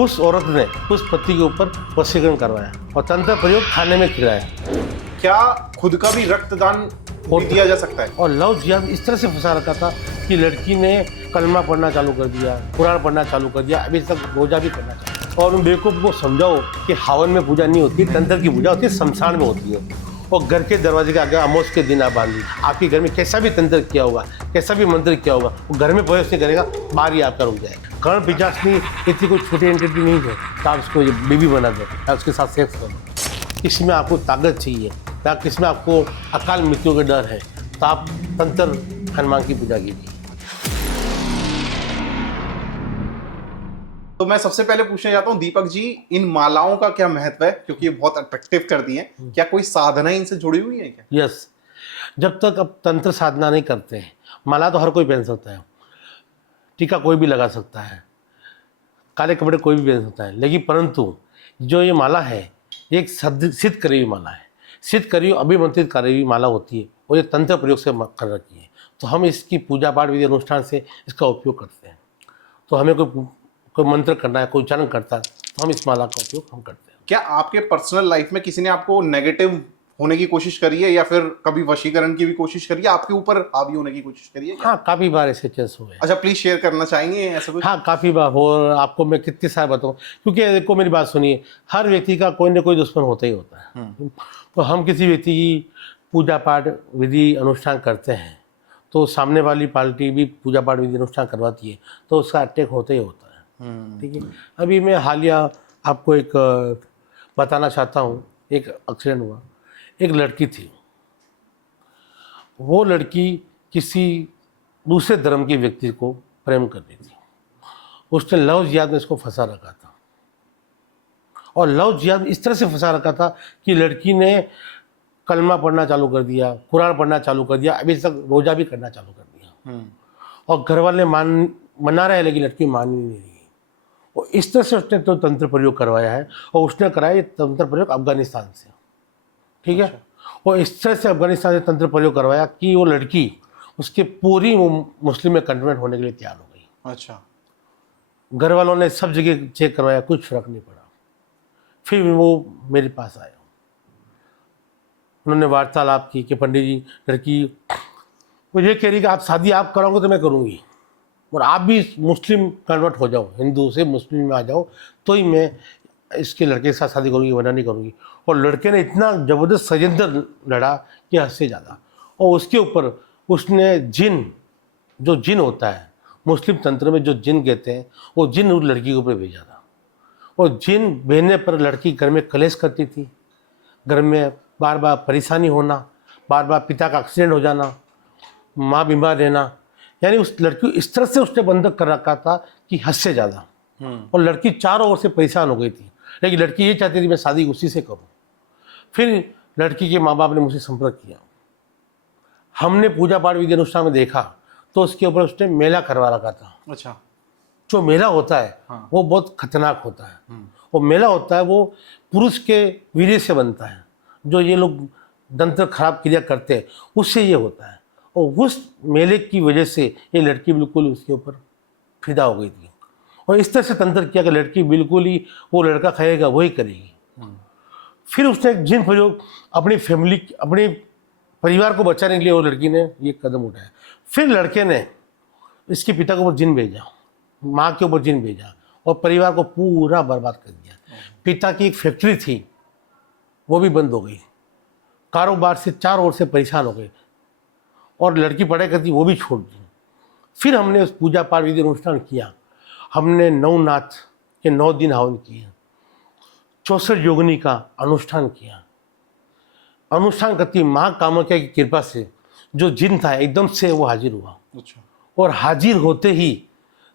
उस औरत ने उस पति के ऊपर वशीकरण करवाया और तंत्र प्रयोग खाने में खिलाया। क्या खुद का भी रक्तदान भी दिया जा सकता है? और लव जिहाद इस तरह से फंसा रखा था कि लड़की ने कलमा पढ़ना चालू कर दिया, कुरान पढ़ना चालू कर दिया, अभी तक रोजा भी करना चालू। और उन बेवकूफ़ को समझाओ कि हवन में पूजा नहीं होती, तंत्र की पूजा होती है, शमशान में होती है। और घर के दरवाजे के आगे अमोस के दिन आप बांधी, आपके घर में कैसा भी तंत्र किया होगा, कैसा भी मंत्र किया होगा, वो घर में प्रवेश नहीं करेगा, बाहर ही आपका रुक जाएगा। कर्ण पिशाचनी इतनी कोई छोटी एंटिटी नहीं है कि आप उसको बीवी बना दो या उसके साथ सेक्स करो। किसी में आपको ताकत चाहिए या किसी में आपको अकाल मृत्यु का डर है तो आप तंत्र हनुमान की पूजा कीजिए। तो मैं सबसे पहले पूछना चाहता हूँ दीपक जी, इन मालाओं का क्या महत्व है, क्योंकि ये बहुत अट्रैक्टिव करती हैं। क्या कोई साधना इनसे जुड़ी हुई है क्या? यस, जब तक आप तंत्र साधना नहीं करते हैं, माला तो हर कोई पहन सकता है, टीका कोई भी लगा सकता है, काले कपड़े कोई भी पहन सकता है, लेकिन परंतु जो ये माला है ये एक सिद्ध करी हुई माला है। सिद्ध करी हुई अभिमंत्रित करी हुई माला होती है और ये तंत्र प्रयोग से कर रखी है। तो हम इसकी पूजा पाठ विधि अनुष्ठान से इसका उपयोग करते हैं। तो हमें कोई मंत्र करना है, कोई उच्चारण करता है तो हम इस माला का उपयोग हम करते हैं। क्या आपके पर्सनल लाइफ में किसी ने आपको नेगेटिव होने की कोशिश करी है या फिर कभी वशीकरण की भी कोशिश करी है, आपके ऊपर हावी होने की कोशिश करी है क्या? हाँ, काफ़ी बार ऐसे केस हुए। अच्छा, प्लीज शेयर करना चाहेंगे ऐसा कुछ? हाँ, काफ़ी बार हो। और आपको मैं कितनी साल बताऊँ, क्योंकि देखो मेरी बात सुनिए, हर व्यक्ति का कोई ना कोई दुश्मन होता ही होता है। तो हम किसी व्यक्ति की पूजा पाठ विधि अनुष्ठान करते हैं तो सामने वाली पार्टी भी पूजा पाठ विधि अनुष्ठान करवाती है तो उसका अटैक होता ही होता है। ठीक है। अभी मैं हालिया आपको एक बताना चाहता हूँ। एक एक्सीडेंट हुआ, एक लड़की थी, वो लड़की किसी दूसरे धर्म के व्यक्ति को प्रेम कर रही थी। उसने लव जिहाद में इसको फंसा रखा था और लव जिहाद इस तरह से फंसा रखा था कि लड़की ने कलमा पढ़ना चालू कर दिया, कुरान पढ़ना चालू कर दिया, अभी तक रोजा भी करना चालू कर दिया। और घर वाले मना रहे लेकिन लड़की मान ही नहीं रही। और इस तरह से उसने तो तंत्र प्रयोग करवाया है और उसने कराया ये तंत्र प्रयोग अफगानिस्तान से। ठीक है। और इस तरह से अफगानिस्तान से तंत्र प्रयोग करवाया कि वो लड़की उसके पूरी मुस्लिम में कन्वर्ट होने के लिए तैयार हो गई। अच्छा। घर वालों ने सब जगह चेक करवाया, कुछ फर्क नहीं पड़ा। फिर वो मेरे पास आया, उन्होंने वार्तालाप की कि पंडित जी, लड़की वो ये कह रही कि आप शादी आप कराओगे तो मैं करूँगी और आप भी मुस्लिम कन्वर्ट हो जाओ, हिंदू से मुस्लिम में आ जाओ तो ही मैं इसके लड़के के साथ शादी करूँगी, वरना नहीं करूँगी। और लड़के ने इतना ज़बरदस्त षड्यंत्र लड़ा कि हद से ज़्यादा। और उसके ऊपर उसने जो जिन होता है मुस्लिम तंत्र में, जो जिन कहते हैं, वो जिन उस लड़की के ऊपर भेजा था। और जिन भेजने पर लड़की घर में कलेश करती थी, घर में बार बार परेशानी होना, बार बार पिता का एक्सीडेंट हो जाना, माँ बीमार रहना, यानी उस लड़की को इस तरह से उसने बंधक कर रखा था कि हद से ज़्यादा। और लड़की चारों ओर से परेशान हो गई थी, लेकिन लड़की ये चाहती थी मैं शादी उसी से करूं। फिर लड़की के माँ बाप ने मुझसे संपर्क किया, हमने पूजा पाठ विधि अनुष्ठान में देखा तो उसके ऊपर उसने मेला करवा रखा था। अच्छा। जो मेला होता है वो बहुत खतरनाक होता है। वो मेला होता है वो पुरुष के वीर्य से बनता है, जो ये लोग तंत्र खराब क्रिया करते हैं उससे ये होता है। और उस मेले की वजह से ये लड़की बिल्कुल उसके ऊपर फिदा हो गई थी और इस तरह से तंत्र किया कि लड़की बिल्कुल ही वो लड़का खाएगा वही करेगी। फिर उसने एक जिन प्रयोग अपनी फैमिली, अपने परिवार को बचाने के लिए वो लड़की ने ये कदम उठाया। फिर लड़के ने इसके पिता के ऊपर जिन भेजा, माँ के ऊपर जिन भेजा और परिवार को पूरा बर्बाद कर दिया। पिता की एक फैक्ट्री थी वो भी बंद हो गई, कारोबार से चारों ओर से परेशान हो गए और लड़की पढ़ाई करती वो भी छोड़ दी। फिर हमने उस पूजा पाठ विधि अनुष्ठान किया, हमने नवनाथ के 9 दिन हवन किए, 64 योगिनी का अनुष्ठान किया। अनुष्ठान करती माँ कामाख्या की कृपा से जो जिन था एकदम से वो हाजिर हुआ। अच्छा। और हाजिर होते ही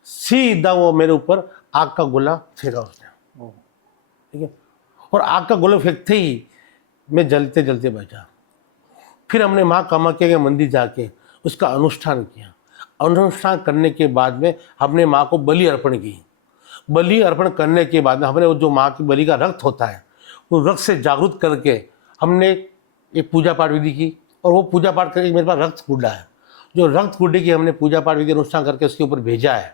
सीधा वो मेरे ऊपर आग का गोला फेंका उसने। ठीक है। और आग का गोला फेंकते ही मैं जलते जलते बचा। फिर हमने माँ कामाख्या के मंदिर जाके उसका अनुष्ठान किया। अनुष्ठान करने के बाद में हमने माँ को बलि अर्पण की। बलि अर्पण करने के बाद में हमने वो जो माँ की बलि का रक्त होता है वो रक्त से जागरूक करके हमने एक पूजा पाठ विधि की। और वो पूजा पाठ करके मेरे पास रक्त गुड्डा है, जो रक्त गुड्डे की हमने पूजा पाठ विधि अनुष्ठान करके उसके ऊपर भेजा है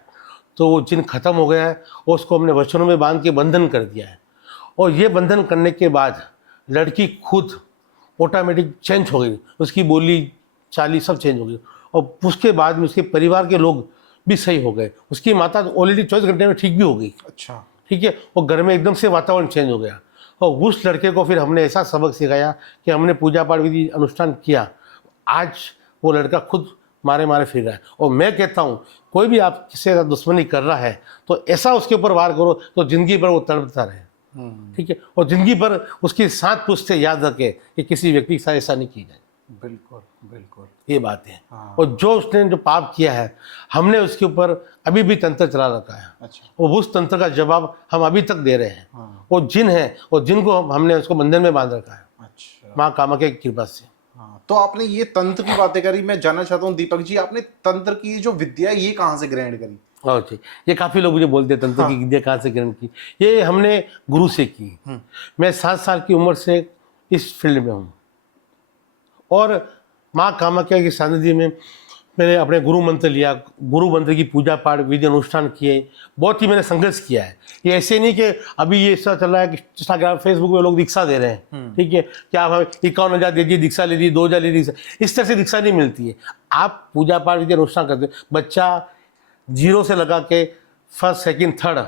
तो वो जिन खत्म हो गया है और उसको हमने वचनों में बांध के बंधन कर दिया है। और ये बंधन करने के बाद लड़की खुद ऑटोमेटिक चेंज हो गई, उसकी बोली चाली सब चेंज हो गई। और उसके बाद में उसके परिवार के लोग भी सही हो गए। उसकी माता ऑलरेडी 24 घंटे में ठीक भी हो गई। अच्छा। ठीक है, और घर में एकदम से वातावरण चेंज हो गया। और उस लड़के को फिर हमने ऐसा सबक सिखाया कि हमने पूजा पाठ विधि अनुष्ठान किया, आज वो लड़का खुद मारे मारे फिर रहा है। और मैं कहता हूँ कोई भी आपसे दुश्मनी कर रहा है तो ऐसा उसके ऊपर वार करो तो जिंदगी भर वो तड़पता रहे। ठीक है, और जिंदगी भर उसकी साथ पुश्ते याद रखे कि किसी व्यक्ति के साथ ऐसा नहीं की जाए। बिल्कुल बिल्कुल, ये बात है। हाँ। और जो उसने जो पाप किया है हमने उसके ऊपर अभी भी तंत्र चला रखा है। अच्छा। और उस तंत्र का जवाब हम अभी तक दे रहे हैं। हाँ। वो जिन है और जिन को हमने उसको बंधन में बांध रखा है अच्छा। माँ कामाख्या की कृपा से। हाँ, तो आपने ये तंत्र की बातें करी, मैं जानना चाहता हूँ दीपक जी, आपने तंत्र की जो विद्या है ये कहाँ से ग्रहण करी? और ठीक, ये काफ़ी लोग मुझे बोलते हैं तंत्र की विद्या कहाँ से ग्रहण की। ये हमने गुरु से की। मैं 7 साल की उम्र से इस फील्ड में हूँ और माँ कामाख्या के सानिध्य में मैंने अपने गुरु मंत्र लिया, गुरु मंत्र की पूजा पाठ विधि अनुष्ठान किए। बहुत ही मैंने संघर्ष किया है। ये ऐसे नहीं कि अभी ये ऐसा चल रहा है कि इंस्टाग्राम फेसबुक में लोग दीक्षा दे रहे हैं। ठीक है, क्या आप हमें 51,000 दे दिए दीक्षा ले ली, 2,000 ले ली दीक्षा, इस तरह से दीक्षा नहीं मिलती है। आप पूजा पाठ विधि अनुष्ठान करते हो, बच्चा 0 से लगा के 1st, 2nd, 3rd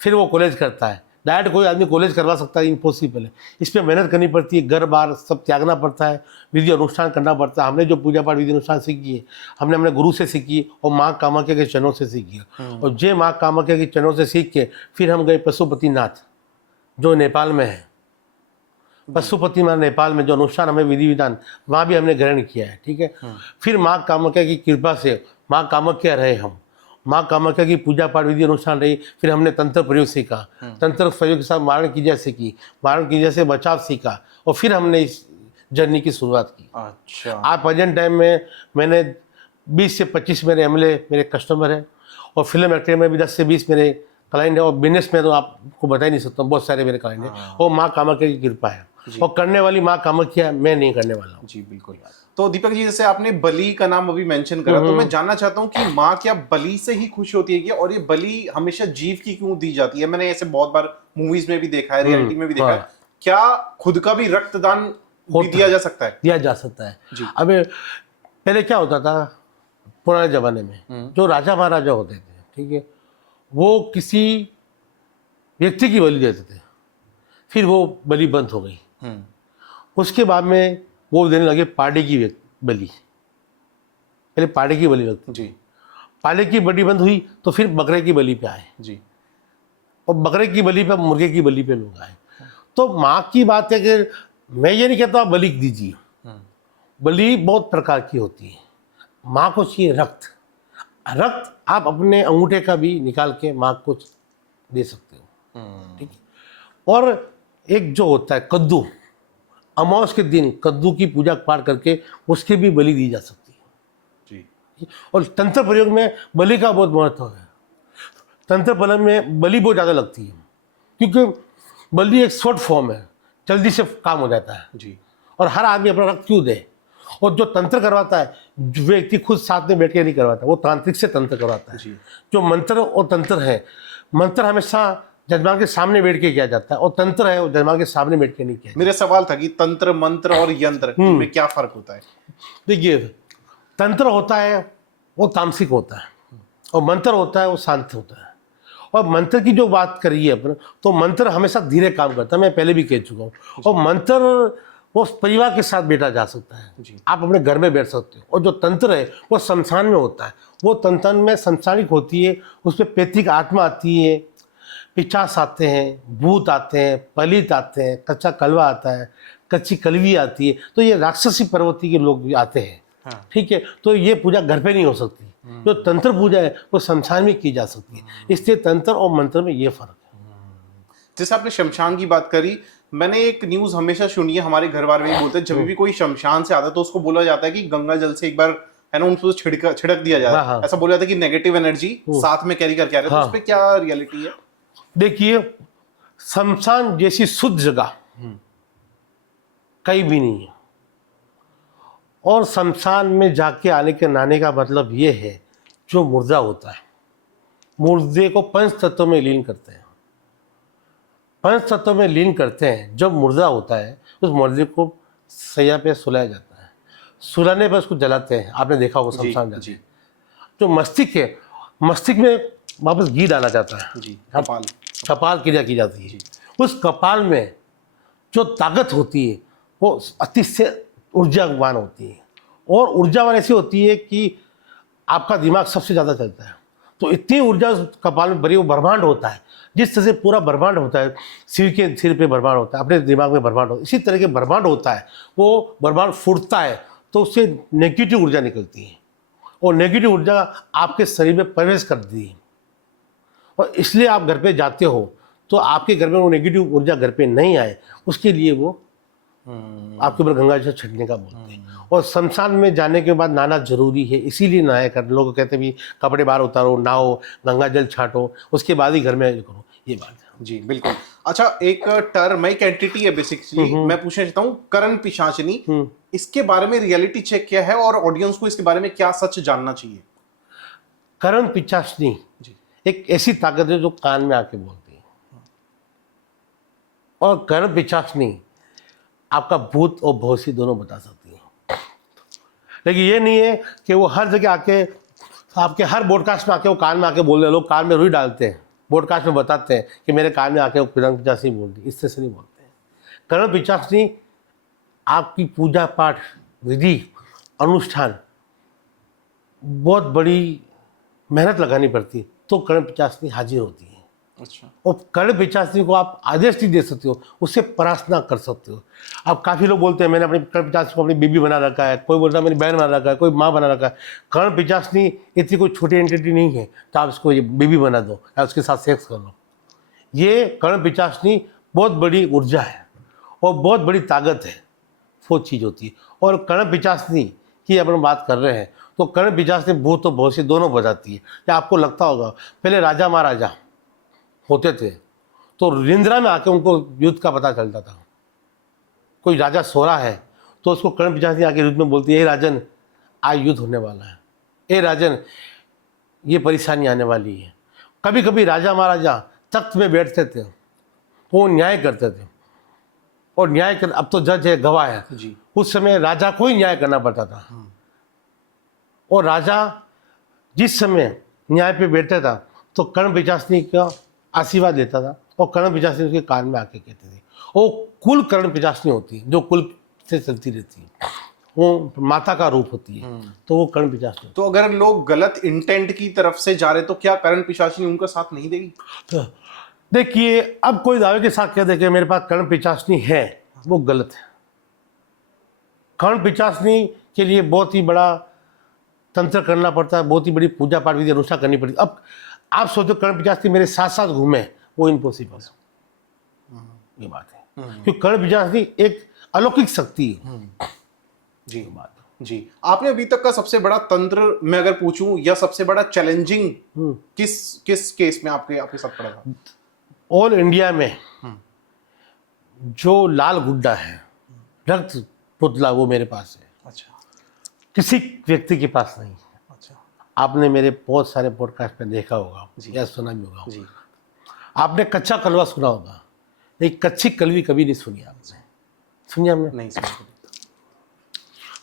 फिर वो कॉलेज करता है। डायरेक्ट कोई आदमी कॉलेज करवा सकता है? इम्पॉसिबल है। इस पर मेहनत करनी पड़ती है, घर बार सब त्यागना पड़ता है, विधि अनुष्ठान करना पड़ता है। हमने जो पूजा पाठ विधि अनुष्ठान सीखी है हमने अपने गुरु से सीखी और माँ कामाख्या के चरणों से सीखी है। और जे माँ कामाख्या के चरणों से सीख के फिर हम गए पशुपतिनाथ जो नेपाल में है। पशुपतिनाथ नेपाल में जो अनुष्ठान हमें विधि विधान वहाँ भी हमने ग्रहण किया है। ठीक है, फिर माँ कामाख्या की कृपा से माँ कामाख्या रहे हम, माँ कामाख्या की पूजा पाठ विधि अनुष्ठान रही। फिर हमने तंत्र प्रयोग सीखा, तंत्र प्रयोग के साथ मारण की जैसे की, मारण की जैसे बचाव सीखा और फिर हमने इस जर्नी की शुरुआत की। अच्छा। आज प्रेजेंट टाइम में मैंने 20 से 25 मेरे एमएलए मेरे कस्टमर हैं और फिल्म एक्टर में भी 10 से 20 मेरे क्लाइंट है और बिजनेस में तो आपको बता ही नहीं सकता, बहुत सारे मेरे क्लाइंट हैं। और माँ कामाख्या की कृपा है और करने वाली माँ कामाख्या, मैं नहीं करने वाला हूँ। जी बिल्कुल। तो दीपक जी जैसे आपने बलि का नाम अभी मेंशन करा, तो मैं जानना चाहता हूँ कि माँ क्या बलि से ही खुश होती है क्या? और ये बलि हमेशा जीव की क्यों दी जाती है? मैंने ऐसे बहुत बार मूवीज में भी देखा है, रियलिटी में भी देखा है। क्या खुद का भी रक्तदान भी दिया जा सकता है? दिया जा सकता है जी। अब पहले क्या होता था पुराने जमाने में, जो राजा महाराजा होते थे, ठीक है, वो किसी व्यक्ति की बलि देते थे, फिर वो बलि बंद हो गई। उसके बाद में वो देने लगे पाड़े की बलि। पहले पाड़े की बलि लगती जी। पाड़े की बलि बंद हुई तो फिर बकरे की बलि पे आए जी। और बकरे की बलि पे, मुर्गे की बलि पे लोग आए। तो माँ की बात है कि मैं ये नहीं कहता आप बलि दीजिए, बलि बहुत प्रकार की होती है। माँ को चाहिए रक्त, रक्त आप अपने अंगूठे का भी निकाल के माँ को दे सकते हो। ठीक है, और एक जो होता है कद्दू, अमावस के दिन कद्दू की पूजा पाठ करके उसकी भी बलि दी जा सकती है। जी। और तंत्र प्रयोग में बलि का बहुत महत्व है। तंत्र प्रयोग में बलि बहुत ज़्यादा लगती है क्योंकि बलि एक शॉर्ट फॉर्म है, जल्दी से काम हो जाता है। जी। और हर आदमी अपना रक्त क्यों दे? और जो तंत्र करवाता है जो व्यक्ति खुद साथ में बैठ के नहीं करवाता, वो तांत्रिक से तंत्र करवाता है। जी। जो मंत्र और तंत्र है, मंत्र हमेशा जजमान के सामने बैठ के किया जाता है और तंत्र है वो जजमान के सामने बैठ के नहीं किया जाता। मेरा सवाल था कि तंत्र, मंत्र और यंत्र इनमें क्या फर्क होता है? देखिए, तंत्र होता है वो तामसिक होता है और मंत्र होता है वो शांत होता है। और मंत्र की जो बात करिए अपन, तो मंत्र हमेशा धीरे काम करता है, मैं पहले भी कह चुका हूँ। और मंत्र वो परिवार के साथ बैठा जा सकता है, आप अपने घर में बैठ सकते हो। और जो तंत्र है वो शमशान में होता है, वो तंत्र में संसारिक होती है, उस पर पैतृक आत्मा आती है, पिचास आते हैं, भूत आते हैं, पलित आते हैं, कच्चा कलवा आता है, कच्ची कलवी आती है। तो ये राक्षसी प्रवृत्ति के लोग भी आते हैं। हाँ। ठीक है, तो ये पूजा घर पे नहीं हो सकती। जो तंत्र पूजा है वो शमशान में की जा सकती है। इसलिए तंत्र और मंत्र में ये फर्क है। जैसे आपने शमशान की बात करी, मैंने एक न्यूज हमेशा सुनी है, हमारे घर वाले भी बोलते हैं जब भी कोई शमशान से आता है तो उसको बोला जाता है कि गंगा जल से एक बार है ना उनको छिड़क दिया जाए। हाँ। ऐसा बोला जाता है कि नेगेटिव एनर्जी साथ में कैरी करके आ रहे हैं। तो उस पर क्या रियलिटी है? देखिए, शमशान जैसी शुद्ध जगह कहीं भी नहीं है। और शमशान में जाके आने के नाने का मतलब ये है जो मुर्दा होता है मुर्दे को पंच तत्वों में लीन करते हैं। पंच तत्वों में लीन करते हैं। जब मुर्दा होता है उस मुर्दे को सैया पे सुलाया जाता है, सुलाने पर उसको जलाते हैं, आपने देखा होगा शमशान जाते हैं। जो मस्तिष्क है, मस्तिष्क में वापस घी डाला जाता है, जी, कपाल कपाल क्रिया की जाती है। उस कपाल में जो ताकत होती है वो अतिशय ऊर्जावान होती है, और ऊर्जावान ऐसी होती है कि आपका दिमाग सबसे ज़्यादा चलता है। तो इतनी ऊर्जा उस कपाल में भरी, वो ब्रह्मांड होता है। जिस तरह से पूरा ब्रह्मांड होता है, शिव के सिर पे ब्रह्मांड होता है, अपने दिमाग में ब्रह्मांड होता है, इसी तरह के ब्रह्मांड होता है। वो ब्रह्मांड फूटता है तो उससे नेगेटिव ऊर्जा निकलती है, और नेगेटिव ऊर्जा आपके शरीर में प्रवेश करती है, और इसलिए आप घर पे जाते हो तो आपके घर में वो नेगेटिव ऊर्जा घर पे नहीं आए, उसके लिए वो आपके ऊपर गंगा जल छिड़कने का बोलते हैं। और शमशान में जाने के बाद नहाना जरूरी है, इसीलिए नहाया कर। लोग कहते हैं भी कपड़े बाहर उतारो, नहाओ, गंगा जल छाटो, उसके बाद ही घर में करो, ये बात है। जी बिल्कुल। अच्छा, एक टर्म, एक एंटिटी है बेसिकली, मैं पूछना चाहता हूँ, करण पिशाचिनी, इसके बारे में रियलिटी चेक क्या है और ऑडियंस को इसके बारे में क्या सच जानना चाहिए? करण पिशाचिनी एक ऐसी ताकत है जो कान में आके बोलती है, और करण पिशाचिनी आपका भूत और भविष्य दोनों बता सकती है। लेकिन ये नहीं है कि वो हर जगह आके आपके हर ब्रॉडकास्ट में आके वो कान में आके बोल रहे। लोग कान में रुई डालते हैं, ब्रॉडकास्ट में बताते हैं कि मेरे कान में आके वो करण पिशाचिनी बोल रही, इस तरह से नहीं बोलते हैं। करण पिशाचिनी आपकी पूजा पाठ विधि अनुष्ठान बहुत बड़ी मेहनत लगानी पड़ती है, तो करण पिशाचिनी हाजिर होती है। अच्छा। और कर्ण पिशाचिनी को आप आदेश नहीं दे सकते हो, उससे परास्तना कर सकते हो। अब काफ़ी लोग बोलते हैं मैंने अपनी कर्ण पिशाचिनी को अपनी बीबी बना रखा है, कोई बोलता है मेरी बहन बना रखा है, कोई माँ बना रखा है। कर्ण पिशाचिनी इतनी कोई छोटी एंटिटी नहीं है तो आप इसको ये बीबी बना दो या उसके साथ सेक्स कर लो। ये कर्ण पिशाचिनी बहुत बड़ी ऊर्जा है और बहुत बड़ी ताकत है, वो चीज़ होती है। और कर्ण पिशाचिनी की अपन बात कर रहे हैं तो कर्ण पिशाचिनी भूत और भविष्य दोनों बजाती है। या आपको लगता होगा पहले राजा महाराजा होते थे तो निंद्रा में आके उनको युद्ध का पता चलता था। कोई राजा सो रहा है तो उसको कर्ण पिशाचिनी आके युद्ध में बोलती है, हे राजन आज युद्ध होने वाला है, हे राजन ये परेशानी आने वाली है। कभी कभी राजा महाराजा तख्त में बैठते थे, वो न्याय करते थे, और न्याय कर, अब तो जज है, गवाह है जी। उस समय राजा को ही न्याय करना पड़ता था। और राजा जिस समय न्याय पे बैठता था तो कर्ण पिशाचिनी का आशीर्वाद लेता था, और कर्ण पिशाचिनी उसके कान में आके कहते थे। वो कुल कर्ण पिशाचिनी होती है जो कुल से चलती रहती है, वो माता का रूप होती है, तो वो कर्ण पिशाचिनी। तो अगर लोग गलत इंटेंट की तरफ से जा रहे तो क्या करण पिशाचिनी उनका साथ नहीं देगी? तो देखिए, अब कोई दावे के साथ कह दे कि मेरे पास कर्ण पिशाचिनी है, वो गलत है। कर्ण पिशाचिनी के लिए बहुत ही बड़ा तंत्र करना पड़ता है, बहुत ही बड़ी पूजा पाठ विधि अनुष्ठान करनी पड़ती है। अब आप सोचो कर्ण पिशाचिनी मेरे साथ साथ घूमे, वो इम्पॉसिबल है, ये बात है। क्योंकि कर्ण पिशाचिनी एक अलौकिक शक्ति है। जी बात जी। आपने अभी तक का सबसे बड़ा तंत्र मैं अगर पूछूं, या सबसे बड़ा चैलेंजिंग किस केस में आपके साथ पड़ा था? ऑल इंडिया में जो लाल गुड्डा है, रक्त पुतला, वो मेरे पास है। अच्छा। किसी व्यक्ति के पास नहीं। अच्छा। आपने मेरे बहुत सारे पॉडकास्ट में देखा होगा या सुना भी होगा जी। आपने कच्चा कलवा सुना होगा, लेकिन कच्ची कलवी कभी नहीं सुनी आपने। सुनी आपने? नहीं सुनी।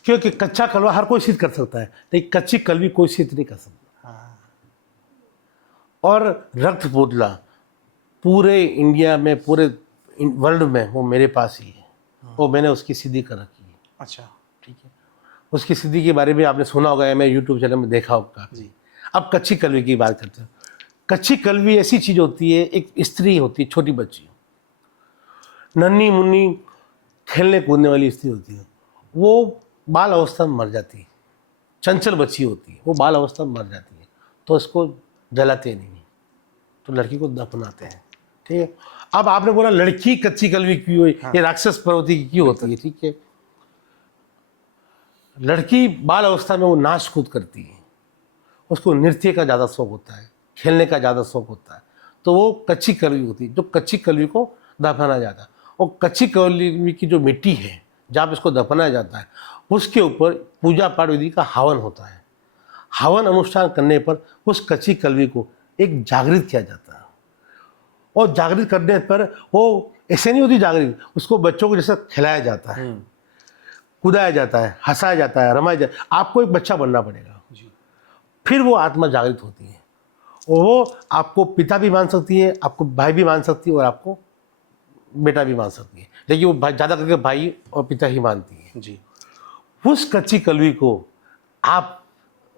क्योंकि कच्चा कलवा हर कोई सिद्ध कर सकता है, लेकिन कच्ची कलवी कोई सिद्ध नहीं कर सकता। और रक्त पुतला पूरे इंडिया में, पूरे वर्ल्ड में वो मेरे पास ही है, और मैंने उसकी सिद्धि कर रखी है। अच्छा, ठीक है। उसकी सिद्धि के बारे में आपने सुना होगा, मैं यूट्यूब चैनल में देखा होगा जी। अब कच्ची कलवी की बात करते हैं। कच्ची कलवी ऐसी चीज़ होती है, एक स्त्री होती है, छोटी बच्ची, नन्ही मुन्नी खेलने कूदने वाली स्त्री होती है, वो बाल अवस्था में मर जाती है। चंचल बच्ची होती है, वो बाल अवस्था में मर जाती है, तो उसको जलाते नहीं, तो लड़की को दफनाते हैं। ठीक है। अब आपने बोला लड़की कच्ची कलवी क्यों हुई, ये राक्षस प्रवृत्ति की क्यों होती है? ठीक है, लड़की बाल अवस्था में वो नाच कूद करती है, उसको नृत्य का ज़्यादा शौक होता है, खेलने का ज़्यादा शौक होता है, तो वो कच्ची कलवी होती है, जो कच्ची कलवी को दफनाया जाता है। और कच्ची कलवी की जो मिट्टी है जहाँ पे इसको दफनाया जाता है, उसके ऊपर पूजा पाठ विधि का हवन होता है। हवन अनुष्ठान करने पर उस कच्ची कलवी को एक जागृत किया जाता है। और जागृत करने पर वो ऐसे नहीं होती जागृत, उसको बच्चों को जैसे खिलाया जाता है, कुदाया जाता है, हंसाया जाता है, रमाया जाता है। आपको एक बच्चा बनना पड़ेगा, फिर वो आत्मा जागृत होती है। और वो आपको पिता भी मान सकती है, आपको भाई भी मान सकती है, और आपको बेटा भी मान सकती है, लेकिन वो ज़्यादा करके भाई और पिता ही मानती है जी। उस कच्ची कलवी को आप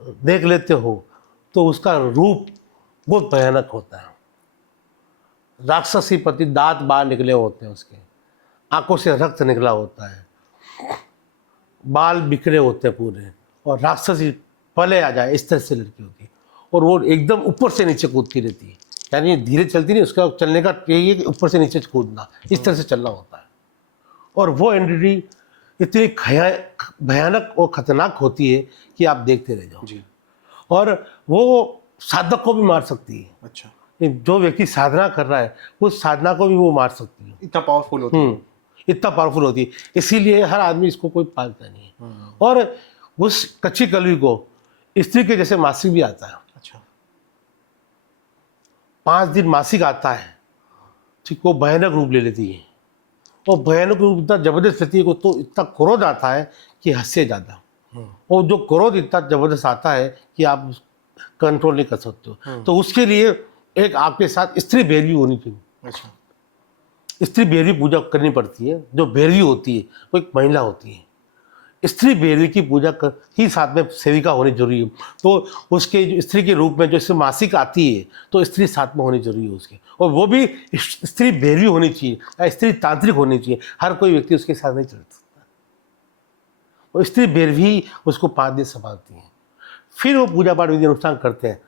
देख लेते हो तो उसका रूप बहुत भयानक होता है। राक्षसी पति, दांत बाहर निकले होते हैं उसके, आंखों से रक्त निकला होता है, बाल बिखरे होते हैं पूरे, और राक्षसी पले आ जाए इस तरह से लड़की होती है। और वो एकदम ऊपर से नीचे कूदती रहती है, यानी धीरे चलती नहीं, उसका चलने का यही है कि ऊपर से नीचे कूदना, इस तरह से चलना होता है। और वो एंटिटी इतनी भयानक और खतरनाक होती है कि आप देखते रह जाओ जी। और वो साधक को भी मार सकती है। अच्छा, जो व्यक्ति साधना कर रहा है उस साधना को भी वो मार सकती है, इतना पावरफुल होती है। इतना पावरफुल होती है। इसीलिए हर आदमी इसको कोई पालता नहीं है। और उस कच्ची कलवी को स्त्री के जैसे मासिक भी आता है। अच्छा, 5 दिन मासिक आता है, ठीक, वो भयानक रूप ले लेती है। और भयानक रूप इतना जबरदस्त लेती है को तो इतना क्रोध आता है कि हद से ज़्यादा। और जो क्रोध इतना जबरदस्त आता है कि आप कंट्रोल नहीं कर सकते हो। तो उसके लिए एक आपके साथ स्त्री भैरवी होनी चाहिए। अच्छा, स्त्री भैरवी पूजा करनी पड़ती है। जो भैरवी होती है वो एक महिला होती है। स्त्री भैरवी की पूजा कर ही साथ में सेविका होनी जरूरी है। तो उसके जो स्त्री के रूप में जो इससे मासिक आती है तो स्त्री साथ में होनी जरूरी है उसके, और वो भी स्त्री भैरवी होनी चाहिए या स्त्री तांत्रिक होनी चाहिए। हर कोई व्यक्ति उसके साथ नहीं चल सकता। और स्त्री भैरवी उसको 5 दिन संभालती है। फिर वो पूजा पाठ विधि अनुष्ठान करते हैं।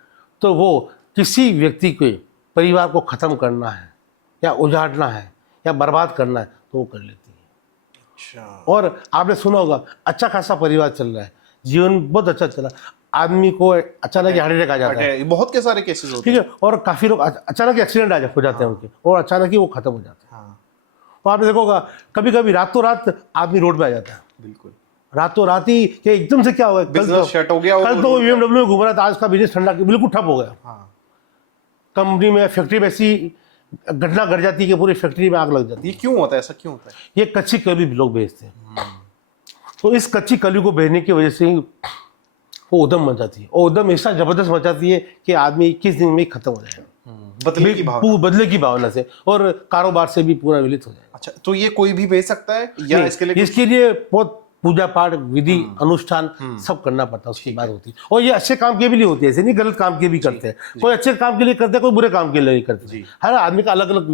तो वो किसी व्यक्ति के परिवार को ख़त्म करना है या उजाड़ना है या बर्बाद करना है तो वो कर लेती है। अच्छा। और आपने सुना होगा, अच्छा खासा परिवार चल रहा है, जीवन बहुत अच्छा चला, आदमी को अचानक हार्ट अटैक आ जाता है, बहुत के सारे केसेस होते ठीक है, और काफ़ी लोग अचानक एक्सीडेंट हो जाते हैं उनके, और अचानक ही वो खत्म हो जाते हैं। हाँ, और आपने देखा होगा कभी कभी रातों रात आदमी रोड पे आ जाता है, बिल्कुल। रातों रात ही कि एकदम से क्या हुआ, बिजनेस शट हो गया, कल तो BMW में घूम रहा था, आज का बिजनेस ठंडा बिल्कुल ठप हो गया। हाँ, कंपनी में, फैक्ट्री में ऐसी घटना घट जाती है कि पूरी फैक्ट्री में आग लग जाती है। ये क्यों होता है, ऐसा क्यों होता है? ये कच्ची कली लोग भेजते हैं। तो इस कच्ची कली को भेजने की वजह से ही वो उद्यम मचाती है, और उद्यम ऐसा जबरदस्त मचाती है कि आदमी 21 दिन में ही खत्म हो जाएगा, बदले की भावना से, और कारोबार से भी पूरा विलित हो जाएगा। अच्छा, तो ये कोई भी भेज सकता है या इसके लिए बहुत पूजा पाठ विधि अनुष्ठान सब करना पड़ता है, उसकी बात होती है। और ये अच्छे काम के भी लिए होती है, ऐसे नहीं गलत काम के भी करते हैं। कोई अच्छे काम के लिए करते हैं, कोई बुरे काम के लिए नहीं करते। हर आदमी का अलग अलग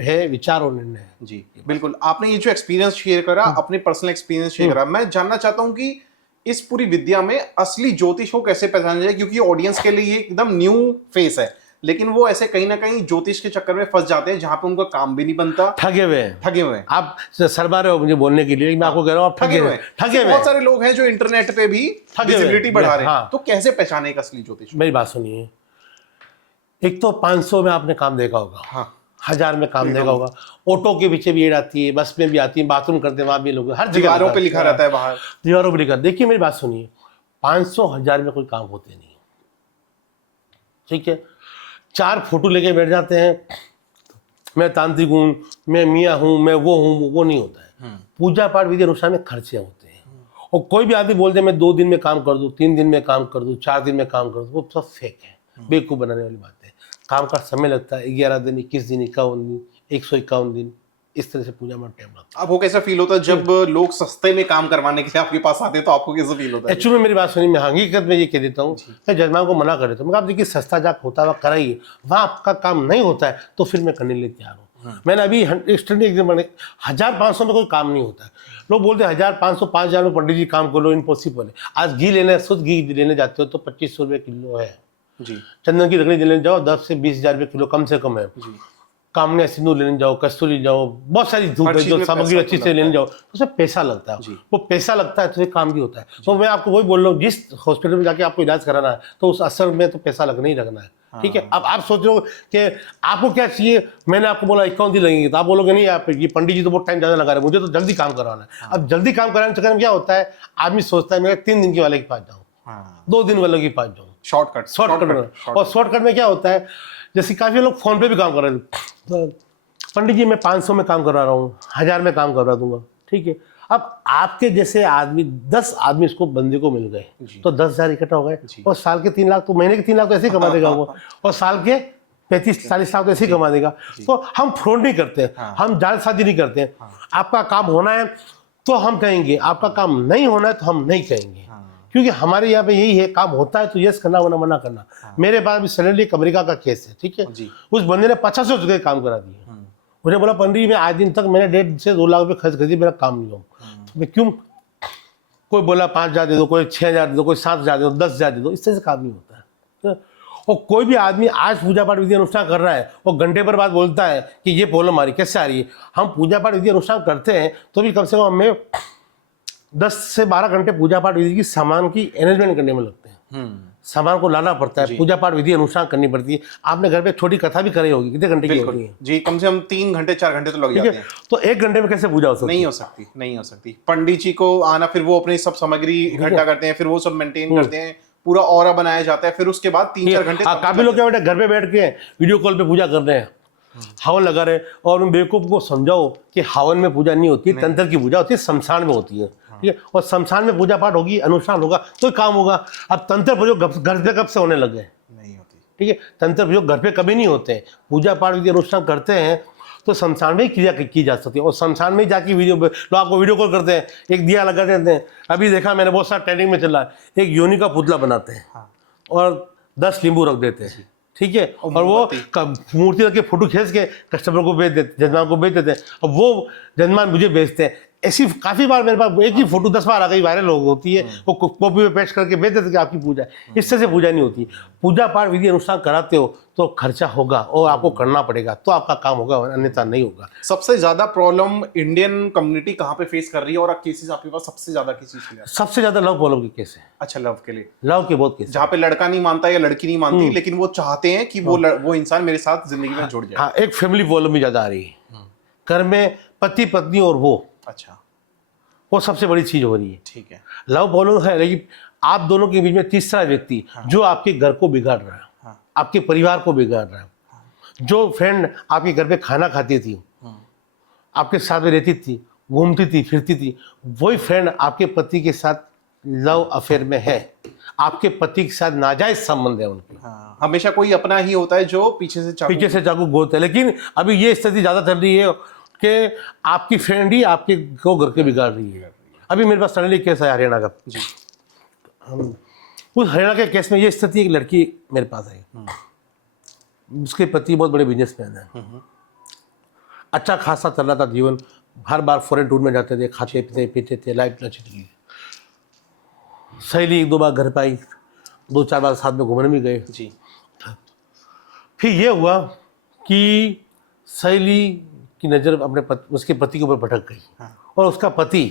है विचार और निर्णय है। जी, बिल्कुल। आपने ये जो एक्सपीरियंस शेयर करा, अपने पर्सनल एक्सपीरियंस शेयर करा, मैं जानना चाहता हूँ कि इस पूरी विद्या में असली ज्योतिष को कैसे पहचाना जाए, क्योंकि ऑडियंस के लिए ये एकदम न्यू फेस है, लेकिन वो ऐसे कहीं ना कहीं ज्योतिष के चक्कर में फंस जाते हैं जहां पे उनका काम भी नहीं बनता। ठगे हुए हैं। आप शर्मा रहे हो मुझे बोलने के लिए, मैं आपको कह रहा हूँ आप ठगे हुए। बहुत सारे लोग हैं जो इंटरनेट पे भी विजिबिलिटी बढ़ा रहे हैं। तो कैसे पहचाने एक असली ज्योतिष? मेरी बात सुनिए, एक तो 500 में आपने काम देखा होगा, हाँ, 1000 में काम देखा होगा, ऑटो के पीछे भी एड आती है, बस में भी आती है, बाथरूम करते हैं वहां भी लोग, हर दीवारों पे लिखा रहता है, बाहर दीवारों पे लिखा। देखिए मेरी बात सुनिए, 500 1000 में कोई काम होते नहीं, ठीक है। 4 फोटो लेके बैठ जाते हैं, मैं तांत्रिक हूँ, मैं मियाँ हूँ, मैं वो हूँ, वो नहीं होता है। पूजा पाठ विधि अनुष्ठान में खर्चे होते हैं। और कोई भी आदमी बोलते हैं मैं 2 दिन में काम कर दूँ, 3 दिन में काम कर दूँ, 4 दिन में काम कर दूँ, वो सब फेक है, बेवकूफ़ बनाने वाली बात है। काम का समय लगता है 11 दिन, 21 दिन, 51 दिन, 151 दिन, इस तरह से पूजा में टाइम लगता है। आपको कैसा फील होता है जब लोग सस्ते में काम करवाने के लिए आपके पास आते हैं, तो आपको कैसा फील होता है? एक्चुअली मेरी बात सुनिए, मैं हकीकत में ये कह देता हूँ, मैं जजमान को मना कर देता हूँ, आप देखिए सस्ता जाक होता हुआ कराइए, वहाँ आपका काम नहीं होता है तो फिर मैं करने के लिए तैयार हूँ। मैंने अभी 1500 में कोई काम नहीं होता है। लोग बोलते हैं 1500 5000 में पंडित जी काम कर लो, इम्पॉसिबल है। आज घी लेने, शुद्ध घी लेने जाते हो तो 2500 रुपये किलो है जी। चंदन की लकड़ी लेने जाओ 10 से 20 रुपये किलो कम से कम है जी। कामने सिंदूर लेने जाओ, कस्तूरी जाओ, बहुत सारी धूप जो सामग्री अच्छी से लेने जाओ, तो उसमें पैसा लगता है। वो पैसा लगता है तो काम भी होता है। तो मैं आपको वही बोल रहा हूँ, जिस हॉस्पिटल में जाके आपको इलाज कराना है तो उस असर में तो पैसा लगना ही लगना है, ठीक है। अब आप सोच रहे हो कि आपको क्या चाहिए, मैंने आपको बोला 51 दिन लगेंगे, तो आप बोलोगे नहीं आप ये पंडित जी तो बहुत टाइम ज़्यादा लगा रहे हैं, मुझे तो जल्दी काम करवाना है। अब जल्दी काम कराने के चक्कर में क्या होता है, आदमी सोचता है मैं 3 दिन के वाले के पास जाऊँ, 2 दिन वाले के पास जाऊँ, शॉर्टकट। और शॉर्टकट में क्या होता है, जैसे काफ़ी लोग फ़ोन पे भी काम कर रहे थे, तो पंडित जी मैं 500 में काम करवा रहा हूँ, 1000 में काम करवा दूंगा, ठीक है। अब आपके जैसे आदमी 10 आदमी इसको बंदे को मिल गए तो 10,000 इकट्ठा हो गए, और साल के 3 लाख, तो महीने के 3 लाख तो ऐसे ही कमा देगा वो, और साल के 35-40 लाख तो ऐसे ही कमा देगा। तो हम फ्रॉड नहीं करते, हम जालसाजी नहीं करते। आपका काम होना है तो हम कहेंगे, आपका काम नहीं होना है तो हम नहीं कहेंगे, क्योंकि हमारे यहाँ पे यही है, काम होता है तो यस करना, वरना मना करना। मेरे पास भी सडनली एक अमेरिका का केस है, ठीक है। उस बंदे ने 50 जगह काम करा दिए। मुझे बोला पंडित जी मैं आज दिन तक मैंने 1.5 से 2 लाख रुपये खर्च कर दिए, मेरा काम नहीं हो। मैं क्यों, कोई बोला 5,000 दे दो, कोई 6,000 दे दो, कोई 7,000 दे दो, 10,000 दे दो, इस तरह से काम नहीं होता है। और कोई भी आदमी आज पूजा पाठ विधि अनुष्ठान कर रहा है और घंटे पर बाद बोलता है कि ये प्रॉब्लम आ रही, कैसे आ रही है। हम पूजा पाठ विधि अनुष्ठान करते हैं तो भी कम से कम हमें 10 से 12 घंटे पूजा पाठ विधि की सामान की अरेंजमेंट करने में लगते हैं। सामान को लाना पड़ता है, पूजा पाठ विधि अनुष्ठान करनी पड़ती है। आपने घर पे छोटी कथा भी करी होगी, कितने घंटे की होती है जी? कम से कम 3 घंटे 4 घंटे तो लग जाते हैं। तो 1 घंटे में कैसे पूजा हो सकती है? नहीं हो सकती। पंडित जी को आना, फिर वो अपनी सब सामग्री इकट्ठा करते हैं, फिर वो सब मेंटेन करते हैं, पूरा ऑरा बनाया जाता है, फिर उसके बाद 3-4 घंटे। काफी लोग क्या बेटा घर पे बैठ के वीडियो कॉल पे पूजा कर रहे हैं, हवन लगा रहे हैं, और उन बेवकूफ को समझाओ कि हवन में पूजा नहीं होती, तंत्र की पूजा होती है, शमशान में होती है, ठीक है। और शमशान में पूजा पाठ होगी, अनुष्ठान होगा तो काम होगा। अब तंत्र प्रयोग घर पे कब से होने लगे? नहीं होती, ठीक है। तंत्र प्रयोग घर पे कभी नहीं होते। पूजा पाठ विधि अनुष्ठान करते हैं तो शमशान में ही क्रिया की जा सकती है, और शमशान में ही जाके लोग आपको वीडियो कॉल करते हैं, एक दिया लगा देते हैं। अभी देखा मैंने, बहुत सारा ट्रेंडिंग में चल रहा है, एक योनि का पुतला बनाते हैं और 10 नींबू रख देते हैं, ठीक है, और वो मूर्ति रख के फोटो खींच के कस्टमर को भेज देते, जजमान को भेज देते हैं। अब वो जजमान मुझे भेजते हैं। ऐसी काफ़ी बार मेरे पास एक ही फोटो 10 बार आ गई, वायरल होती है, वो कॉपी में पेस्ट करके भेज देते कि आपकी पूजा है। इस तरह से पूजा नहीं होती। पूजा पाठ विधि अनुष्ठान कराते हो तो खर्चा होगा और आपको करना पड़ेगा, तो आपका काम होगा, अन्यथा नहीं होगा। सबसे ज्यादा प्रॉब्लम इंडियन कम्युनिटी कहाँ पे फेस कर रही है, और केसेस आपके पास सबसे ज्यादा किस चीज के? सबसे ज्यादा लव प्रॉब्लम के केस है। अच्छा, लव के लिए? लव के बहुत केस, जहाँ पे लड़का नहीं मानता या लड़की नहीं मानती, लेकिन वो चाहते हैं कि वो इंसान मेरे साथ जिंदगी में जुड़ जाए। हाँ, एक फैमिली प्रॉब्लम भी ज्यादा आ रही है। घर में पति पत्नी और वो सबसे बड़ी चीज हो रही है, ठीक है। लव प्रॉब्लम है, लेकिन आप दोनों के बीच में तीसरा व्यक्ति जो आपके घर को बिगाड़ रहा है, आपके परिवार को बिगाड़ रहा है। जो फ्रेंड आपके घर पे खाना खाती थी, आपके साथ में रहती थी, घूमती थी, फिरती थी, वही फ्रेंड आपके पति के साथ लव अफेयर में है, आपके पति के साथ नाजायज संबंध है उनके। हमेशा कोई अपना ही होता है जो पीछे से चाकू गोता है। लेकिन अभी ये स्थिति ज्यादा चल रही है कि आपकी फ्रेंड ही आपके को घर के बिगाड़ रही है। अभी मेरे पास सडनली केस है हरियाणा का जी। उस हरियाणा के केस में ये स्थिति, एक लड़की मेरे पास आई, उसके पति बहुत बड़े बिजनेसमैन हैं, अच्छा खासा चल रहा था जीवन, हर बार फॉरेन टूर में जाते थे, खाते पीते थे, लाइफ अच्छी थी। सहेली 1-2 बार घर पे आई, 2-4 बार साथ में घूमने भी गए जी। फिर ये हुआ कि सहेली की नज़र अपने उसके पति के ऊपर भटक गई, और उसका पति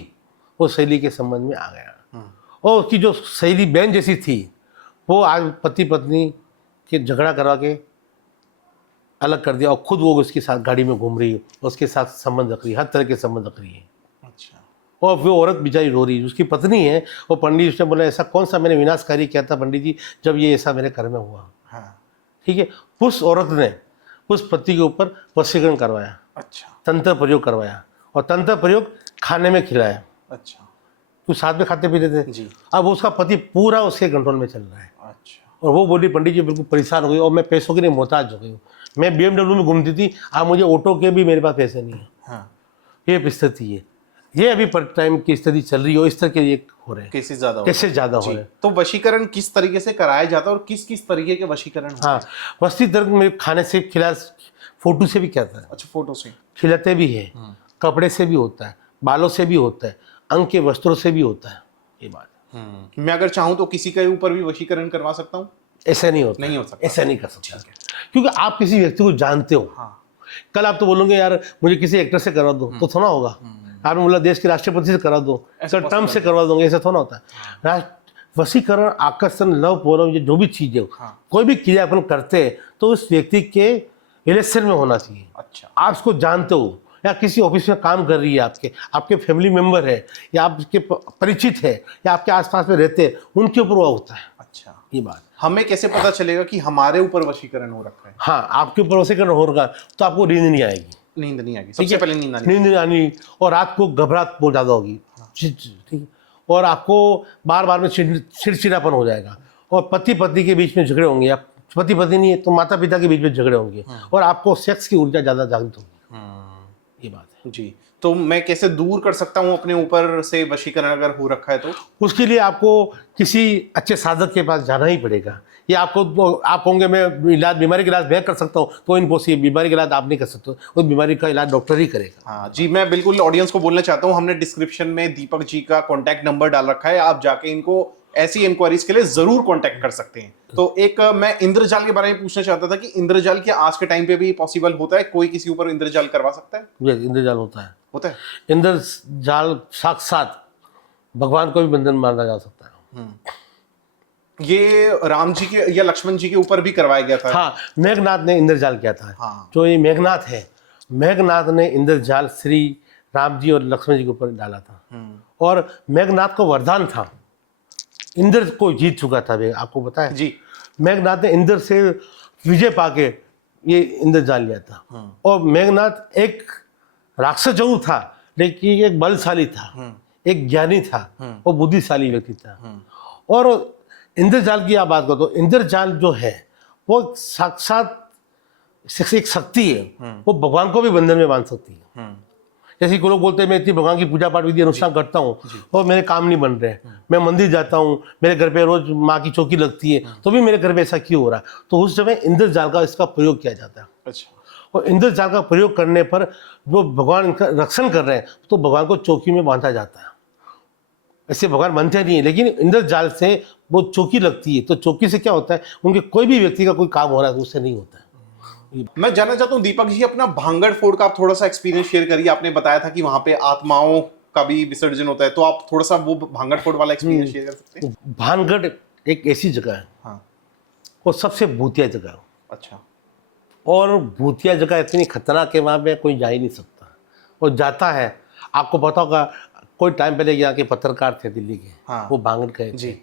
वो सहेली के संबंध में आ गया, और उसकी जो सहेली बहन जैसी थी वो आज पति पत्नी के झगड़ा करवा के अलग कर दिया, और खुद वो उसके साथ गाड़ी में घूम रही है, उसके साथ संबंध रख रही है, हर तरह के संबंध रख रही है। अच्छा। और वो औरत बेचारी रो रही है, उसकी पत्नी है, और पंडित उसने बोला ऐसा कौन सा मैंने विनाशकारी किया था पंडित जी जब ये ऐसा मेरे घर में हुआ। ठीक है। उस औरत ने उस पति के ऊपर वशीकरण करवाया, अच्छा, तंत्र प्रयोग करवाया, और तंत्र प्रयोग खाने में खिलाया। अच्छा। तो साथ में खाते पीते थे जी। अब उसका पति पूरा उसके कंट्रोल में चल रहा है। अच्छा। और वो बोली पंडित जी बिल्कुल परेशान हो गई, और मैं पैसों के लिए मोहताज हो गई हूँ। मैं BMW में घूमती थी, अब मुझे ऑटो के भी मेरे पास पैसे नहीं है। हाँ। ये स्थिति है, ये अभी पर टाइम की स्थिति चल रही है, इस तरह के ये हो रहे हैं, केसेस ज़्यादा हो रहे हैं। तो वशीकरण किस तरीके से कराया जाता है और किस किस तरीके के वशीकरण? हाँ, वशीकरण में खाने से खिला, फोटो से भी कहता है। अच्छा, फोटो से खिलाते भी है, कपड़े से भी होता है, बालों से भी होता है, अंग के वस्त्रों से भी होता है। ये बात मैं अगर चाहूँ तो किसी के ऊपर भी वशीकरण करवा सकता हूँ? ऐसा नहीं होता, नहीं हो सकता, ऐसा नहीं कर सकता, क्योंकि आप किसी व्यक्ति को जानते हो। हाँ। कल आप तो बोलोगे यार मुझे किसी एक्टर से करा दो, तो थोड़ा होगा। आपने बोला देश के राष्ट्रपति से करा दो, कल ट्रम्प से करवा दोगे, ऐसा थोड़ा होता है। वशीकरण, आकर्षण, लव प्रॉब्लम, ये जो भी चीज है, कोई भी क्रिया अपन करते हैं तो उस व्यक्ति के रिलेशन में होना चाहिए। अच्छा। आप उसको जानते हो, या किसी ऑफिस में काम कर रही है, आपके फैमिली मेंबर है, या आपके परिचित है, या आपके आसपास में रहते हैं, उनके ऊपर वो होता है। अच्छा, ये बात। हमें कैसे पता चलेगा कि हमारे ऊपर वशीकरण हो रखा है? हाँ, आपके ऊपर वशीकरण होगा तो आपको नींद नहीं आएगी, नींद नहीं आएगी, ठीक सबसे है? पहले नींद आनी। नींद नहीं आनी, और रात को घबराहट बहुत ज़्यादा होगी, ठीक है? और आपको बार बार में चिड़चिड़ापन हो जाएगा, और पति पत्नी के बीच में झगड़े होंगे, या पति पत्नी नहीं है तो माता पिता के बीच में झगड़े होंगे, और आपको सेक्स की ऊर्जा ज़्यादा जागृत होगी। ये बात है जी, तो मैं कैसे दूर कर सकता हूँ अपने ऊपर से वशीकरण अगर हो रखा है तो? उसके लिए आपको किसी अच्छे साधक के पास जाना ही पड़ेगा। ये आपको तो आप होंगे मैं इलाज, बीमारी का इलाज मैं कर सकता हूँ, तो इम्पॉसिबल, बीमारी का इलाज आप नहीं कर सकते, उस बीमारी का इलाज डॉक्टर ही करेगा। हाँ जी, मैं बिल्कुल ऑडियंस को बोलना चाहता हूँ, हमने डिस्क्रिप्शन में दीपक जी का कॉन्टैक्ट नंबर डाल रखा है, आप जाके इनको ऐसी इंक्वायरीज के लिए जरूर कॉन्टैक्ट कर सकते हैं। तो एक मैं इंद्रजाल के बारे में पूछना चाहता था कि इंद्रजाल क्या आज के टाइम पे भी पॉसिबल होता है? कोई किसी ऊपर इंद्रजाल करवा सकता है? ये इंद्रजाल होता है। होता है। इंद्रजाल साक्षात भगवान को भी बंधन माना जा सकता है। ये राम जी के या लक्ष्मण जी के ऊपर भी करवाया गया था? हाँ, मेघनाथ ने इंद्रजाल किया था। हाँ। जो ये मेघनाथ है, मेघनाथ ने इंद्रजाल श्री राम जी और लक्ष्मण जी के ऊपर डाला था, और मेघनाथ को वरदान था, इंद्र को जीत चुका था वे, आपको पता है जी। मेघनाथ ने इंद्र से विजय पाके ये इंद्रजाल लिया था। और मेघनाथ एक राक्षस जरूर था, लेकिन एक बलशाली था, एक ज्ञानी था, और बुद्धिशाली व्यक्ति था। और इंद्रजाल की आप बात करो तो इंद्रजाल जो है वो साक्षात एक शक्ति है, वो भगवान को भी बंधन में बांध सकती है। जैसे कि लोग बोलते हैं मैं इतनी भगवान की पूजा पाठ विधि अनुष्ठान करता हूँ और मेरे काम नहीं बन रहे, मैं मंदिर जाता हूँ, मेरे घर पे रोज माँ की चौकी लगती है, तो भी मेरे घर पे ऐसा क्यों हो रहा है? तो उस समय इंद्रजाल का इसका प्रयोग किया जाता है। अच्छा। और इंद्रजाल का प्रयोग करने पर जो भगवान इनका रक्षण कर रहे हैं, तो भगवान को चौकी में बांधा जाता है। ऐसे भगवान बनते नहीं है, लेकिन इंद्रजाल से वो चौकी लगती है, तो चौकी से क्या होता है, उनके कोई भी व्यक्ति का कोई काम हो रहा है तो उससे नहीं होता है। मैं जानना चाहता हूँ दीपक जी, अपना भांगड़ फोड़ का आप थोड़ा सा एक्सपीरियंस शेयर करिए। आपने बताया था कि वहां पे आत्माओं का भी विसर्जन होता है, तो आप थोड़ा सा वो भांगड़ फोड़ वाला एक्सपीरियंस शेयर कर सकते हैं? भानगढ़ एक ऐसी जगह है, हाँ। वो सबसे भूतिया जगह है। अच्छा। और भूतिया जगह इतनी खतरनाक है, वहाँ पे कोई जा ही नहीं सकता, और जाता है। आपको पता होगा कोई टाइम पहले यहाँ के पत्रकार थे दिल्ली के, हाँ। वो भांगड़ गए जी। थे,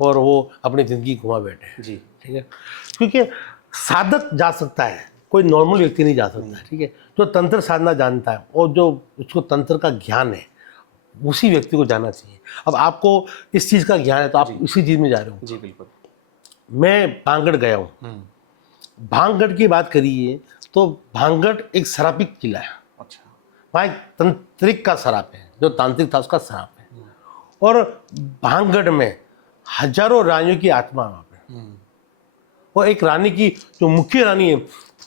और वो अपनी ज़िंदगी घुमा बैठे। जी। ठीक है, क्योंकि साधक जा सकता है, कोई नॉर्मल व्यक्ति नहीं जा सकता है। ठीक है, जो तंत्र साधना जानता है और जो उसको तंत्र का ज्ञान है, उसी व्यक्ति को जाना चाहिए। अब आपको इस चीज़ का ज्ञान है तो आप इसी चीज़ में जा रहे हो। जी बिल्कुल। मैं भांगड़ गया हूँ। भांगड़ की बात करिए तो भांगड़ एक शराबिक किला है। अच्छा। वहाँ एक तंत्रिक का शराब है, जो तांत्रिक था उसका शराब है। और भांगड़ में हजारों रानियों की आत्मा वहाँ पे, और एक रानी की जो मुख्य रानी है,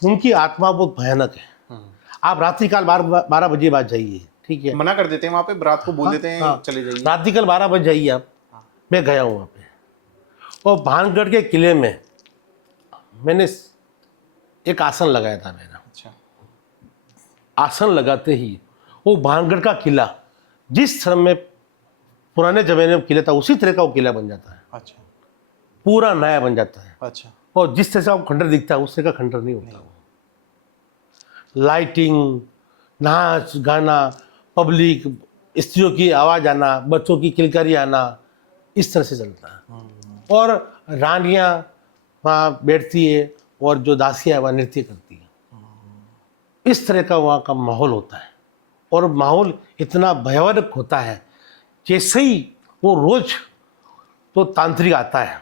उनकी आत्मा बहुत भयानक है। आप रात्रि काल 12 बजे बाद जाइए, ठीक है, मना कर देते हैं वहां पे, रात को बोल देते हैं हाँ, चले जाइए। रात्रि काल 12 बजे जाइए आप। मैं गया हूँ वहाँ पे, और भानगढ़ के किले में मैंने एक आसन लगाया था मेरा। अच्छा। आसन लगाते ही वो भानगढ़ का किला जिस तरह में पुराने जमाने में किला था, उसी तरह का वो किला बन जाता है। अच्छा। पूरा नया बन जाता है। अच्छा। और जिस तरह से आपको खंडर दिखता है उस तरह का खंडर नहीं होता। लाइटिंग, नाच गाना, पब्लिक, स्त्रियों की आवाज़ आना, बच्चों की किलकारी आना, इस तरह से चलता है। और रानियाँ वहाँ बैठती है और जो दासियाँ वहाँ नृत्य करती हैं। इस तरह का वहाँ का माहौल होता है, और माहौल इतना भयावह होता है। जैसे ही वो रोज तो तांत्रिक आता है,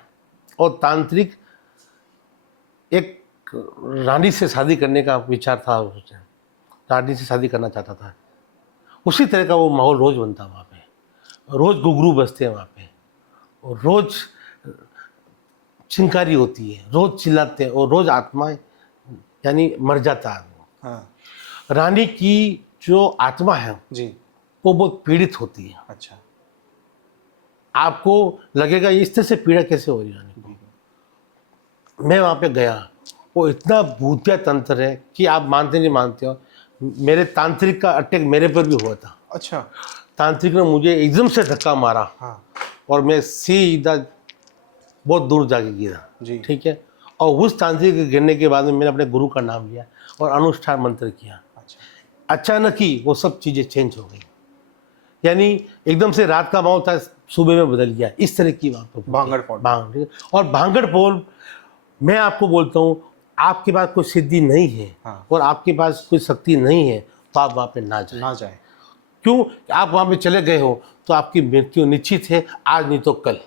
और तांत्रिक एक रानी से शादी करने का विचार था, उसने रानी से शादी करना चाहता था। उसी तरह का वो माहौल रोज बनता है वहाँ पे। रोज घुघरू बजते हैं वहाँ पे, और रोज चिंकारी होती है, रोज चिल्लाते हैं, और रोज आत्माएं यानी मर जाता है वो। हाँ। रानी की जो आत्मा है जी। वो बहुत पीड़ित होती है। अच्छा। आपको लगेगा ये इस तरह से पीड़ा कैसे हो रही है रानी को। मैं वहाँ पे गया, वो इतना भूतिया तंत्र है कि आप मानते नहीं मानते हो, मेरे तांत्रिक का अटैक मेरे पर भी हुआ था। अच्छा। तांत्रिक ने मुझे एकदम से धक्का मारा। हाँ। और मैं सीधा बहुत दूर जाके गिरा। जी। ठीक है, और उस तांत्रिक के गिरने के बाद में मैंने अपने गुरु का नाम लिया और अनुष्ठान मंत्र किया। अच्छा। अचानक ही वो सब चीज़ें चेंज हो गई। यानी एकदम से रात का माहौल था, सूबे में बदल गया, इस तरह की बात होती है। भांगड़ फोड़। और भांगड़ फोड़, मैं आपको बोलता हूँ, आपके पास कोई सिद्धि नहीं है और आपके पास कोई शक्ति नहीं है तो आप वहाँ पे ना जाए। क्यों? आप वहाँ पे चले गए हो तो आपकी मृत्यु निश्चित है, आज नहीं तो कल,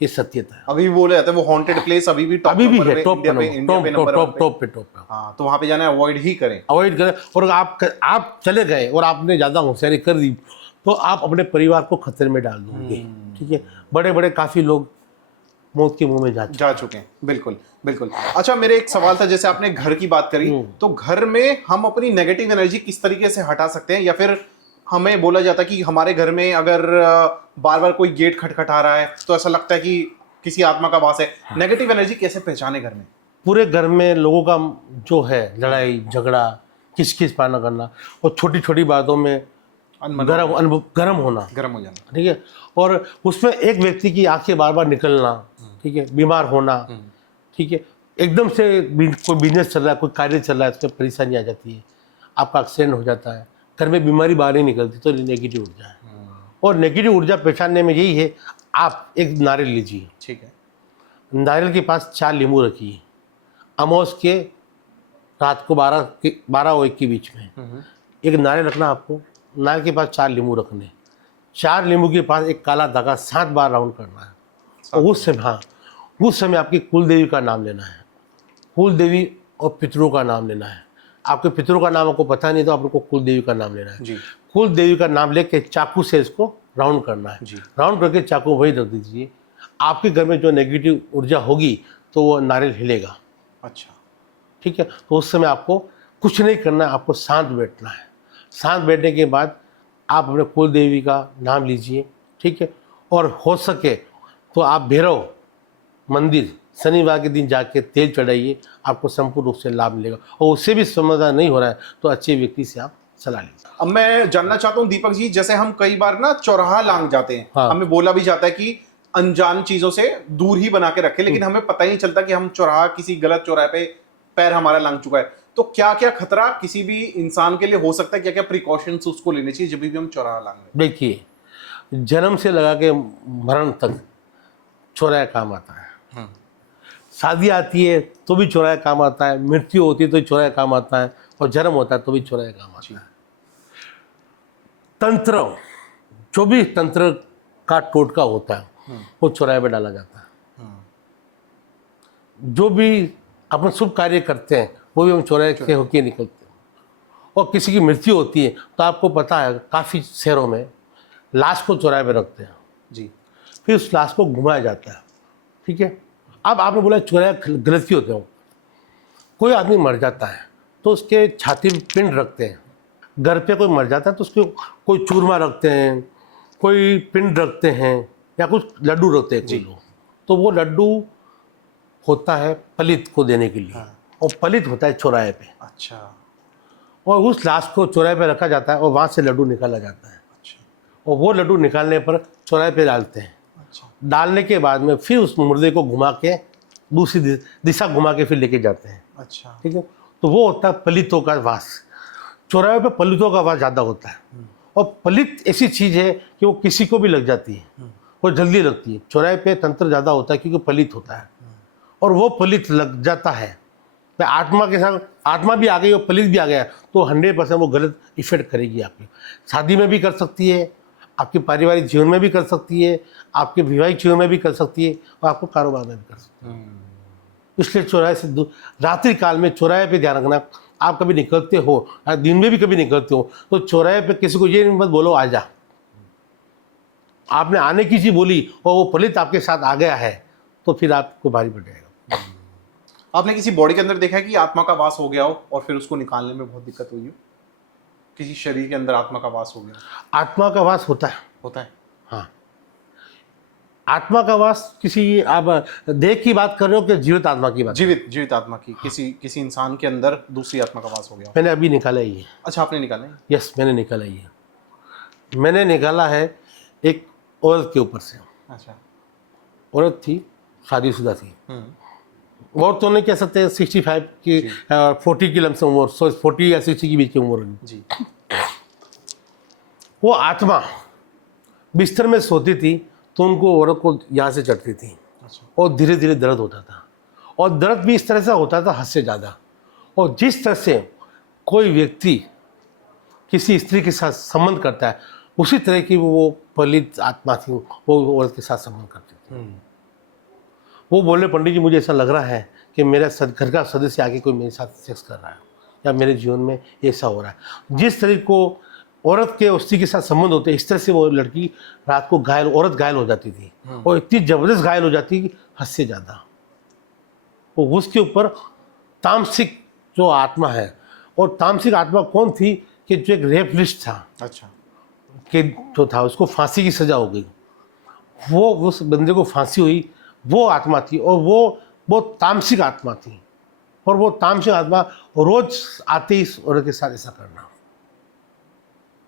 ये सत्यता है। अभी भी बोले जाते हैं वो हॉन्टेड प्लेस अभी भी है, टॉप पे। हाँ, तो वहाँ पे जाना अवॉइड करें। और आप चले गए और आपने ज़्यादा होशियारी कर दी तो आप अपने परिवार को खतरे में डाल दोगे। ठीक है, बड़े बड़े काफ़ी लोग मौत के मुंह में जा चुके हैं। बिल्कुल बिल्कुल। अच्छा, मेरे एक सवाल था, जैसे आपने घर की बात करी, तो घर में हम अपनी नेगेटिव एनर्जी किस तरीके से हटा सकते हैं? या फिर हमें बोला जाता है कि हमारे घर में अगर बार बार कोई गेट खटखटा रहा है तो ऐसा लगता है कि किसी आत्मा का वास है। नेगेटिव एनर्जी कैसे पहचाने घर में? पूरे घर में लोगों का जो है लड़ाई झगड़ा, किस पाना करना और छोटी छोटी बातों में गरम हो जाना। ठीक है, और उसमें एक व्यक्ति की आंखें बार बार निकलना, ठीक है, बीमार होना, ठीक है, एकदम से कोई बिजनेस चल रहा है, कोई कार्य चल रहा है, उसमें परेशानी आ जाती है, आपका एक्सीडेंट हो जाता है, घर में बीमारी बाहर नहीं निकलती, तो नेगेटिव ऊर्जा है। और नेगेटिव ऊर्जा पहचानने में यही है, आप एक नारियल लीजिए, ठीक है, नारियल के पास 4 नींबू रखिए, अमावस के रात को 12 और 1 के बीच में एक नारियल रखना। आपको नारियल के पास 4 नींबू रखने, 4 नींबू के पास एक काला धागा 7 बार राउंड करना है। और उस समय आपकी कुल देवी का नाम लेना है, कुल देवी और पितरों का नाम लेना है। आपके पितरों का नाम आपको पता नहीं तो आपको कुल देवी का नाम लेना है जी। कुल देवी का नाम लेके चाकू से इसको राउंड करना है जी। राउंड करके चाकू वही रख दीजिए। आपके घर में जो नेगेटिव ऊर्जा होगी तो वो नारियल हिलेगा। अच्छा, ठीक है, तो उस समय आपको कुछ नहीं करना है, आपको शांत बैठना है। शांत बैठने के बाद आप अपने कुल देवी का नाम लीजिए, ठीक है, और हो सके तो आप भैरव मंदिर शनिवार के दिन जाके तेल चढ़ाइए, आपको संपूर्ण रूप से लाभ मिलेगा। और उससे भी समाधान नहीं हो रहा है तो अच्छे व्यक्ति से आप सलाह लीजिए। अब मैं जानना चाहता हूँ दीपक जी, जैसे हम कई बार ना चौराहा लांग जाते हैं, हमें बोला भी जाता है कि अनजान चीजों से दूर ही बना के रखे, लेकिन हमें पता ही नहीं चलता कि हम चौराहा, किसी गलत चौराहे पे पैर हमारा लांग चुका है। तो क्या क्या खतरा किसी भी इंसान के लिए हो सकता है, क्या क्या प्रिकॉशंस उसको लेने चाहिए जब भी हम चौराहा लांग? देखिए, जन्म से लगा के मरण तक चौराहा काम आता है। शादी आती है तो भी चौराहा काम आता है, मृत्यु होती है तो चौराहा काम आता है, और जन्म होता है तो भी चौराहा काम आता है। तंत्र, जो भी तंत्र का टोटका होता है वो चौराहे पे डाला जाता है। जो भी अपन शुभ कार्य करते हैं वो भी हम चौराहे के होके निकलते हैं। और किसी की मृत्यु होती है तो आपको पता है काफ़ी शहरों में लाश को चौराहे पे रखते हैं जी, फिर उस लाश को घुमाया जाता है। ठीक है, अब आपने बोला चौराहे गलत क्यों होते हो? कोई आदमी मर जाता है तो उसके छाती में पिंड रखते हैं। घर पे कोई मर जाता है तो उसके कोई चूरमा रखते हैं, कोई पिंड रखते हैं, या कुछ लड्डू रखते हैं कोई लोग। तो वो लड्डू होता है पलित को देने के लिए, और पलित होता है चौराहे पे। अच्छा, और उस लाश को चौराहे पे रखा जाता है और वहाँ से लड्डू निकाला जाता है। अच्छा, और वो लड्डू निकालने पर चौराहे पे डालते हैं। अच्छा, डालने के बाद में फिर उस मुर्दे को घुमा के दूसरी दिशा घुमा के फिर लेके जाते हैं। अच्छा, ठीक है, तो वो होता है पलितों का वास। चौराहे पे पलितों का वास ज़्यादा होता है। और पलित ऐसी चीज़ है कि वो किसी को भी लग जाती है, वो जल्दी लगती है। चौराहे पे तंत्र ज़्यादा होता है क्योंकि पलित होता है, और वो पलित लग जाता है तो आत्मा के साथ, आत्मा भी आ गई और पलित भी आ गया तो 100% वो गलत इफेक्ट करेगी। आपकी शादी में भी कर सकती है, आपके पारिवारिक जीवन में भी कर सकती है, आपके वैवाहिक जीवन में भी कर सकती है, और आपको कारोबार में भी कर सकती है। इसलिए चौराहे से रात्रि काल में चौराहे पे ध्यान रखना। आप कभी निकलते हो, दिन में भी कभी निकलते हो, तो चौराहे पे किसी को ये मत बोलो आ जा। आपने आने की चीज बोली और वो पलित आपके साथ आ गया है तो फिर आपको भारी पड़ जाएगा। आपने किसी बॉडी के अंदर देखा है कि आत्मा का वास हो गया हो और फिर उसको निकालने में बहुत दिक्कत हुई हो? किसी शरीर के अंदर आत्मा का वास हो गया? आत्मा का वास होता है। हाँ, आत्मा का वास किसी, आप देह की बात कर रहे हो कि जीवित आत्मा की बात? जीवित आत्मा की। हाँ। किसी इंसान के अंदर दूसरी आत्मा का वास हो गया? मैंने अभी निकाला ही है। अच्छा, आपने निकाला है? यस, मैंने निकाला ही है। मैंने निकाला है एक औरत के ऊपर से। अच्छा, औरत थी, शादीशुदा थी। और तो नहीं कह सकते 65 की 40 की लमसम उम्र, 40 या 60 के बीच की उम्र जी। वो आत्मा बिस्तर में सोती थी तो उनको औरत को यहाँ से चढ़ती थी अच्छा। और धीरे धीरे दर्द होता था, और दर्द भी इस तरह से होता था हद से ज़्यादा। और जिस तरह से कोई व्यक्ति किसी स्त्री के साथ संबंध करता है, उसी तरह की वो पलित आत्मा थी, वो औरत के साथ संबंध करती थी। वो बोले, पंडित जी मुझे ऐसा लग रहा है कि मेरा घर का सदस्य आके कोई मेरे साथ सेक्स कर रहा है, या मेरे जीवन में ऐसा हो रहा है। जिस तरह को औरत के स्त्री के साथ संबंध होते, इस तरह से वो लड़की रात को औरत घायल हो जाती थी, और इतनी जबरदस्त घायल हो जाती कि हद से ज़्यादा। वो उसके ऊपर तामसिक जो आत्मा है, और तामसिक आत्मा कौन थी कि जो एक रेपलिस्ट था, अच्छा। कि जो था उसको फांसी की सज़ा हो गई, वो उस बंदे को फांसी हुई, वो आत्मा थी। और वो तामसिक आत्मा थी, और वो तामसिक आत्मा रोज आते ही इस औरत के साथ ऐसा करना।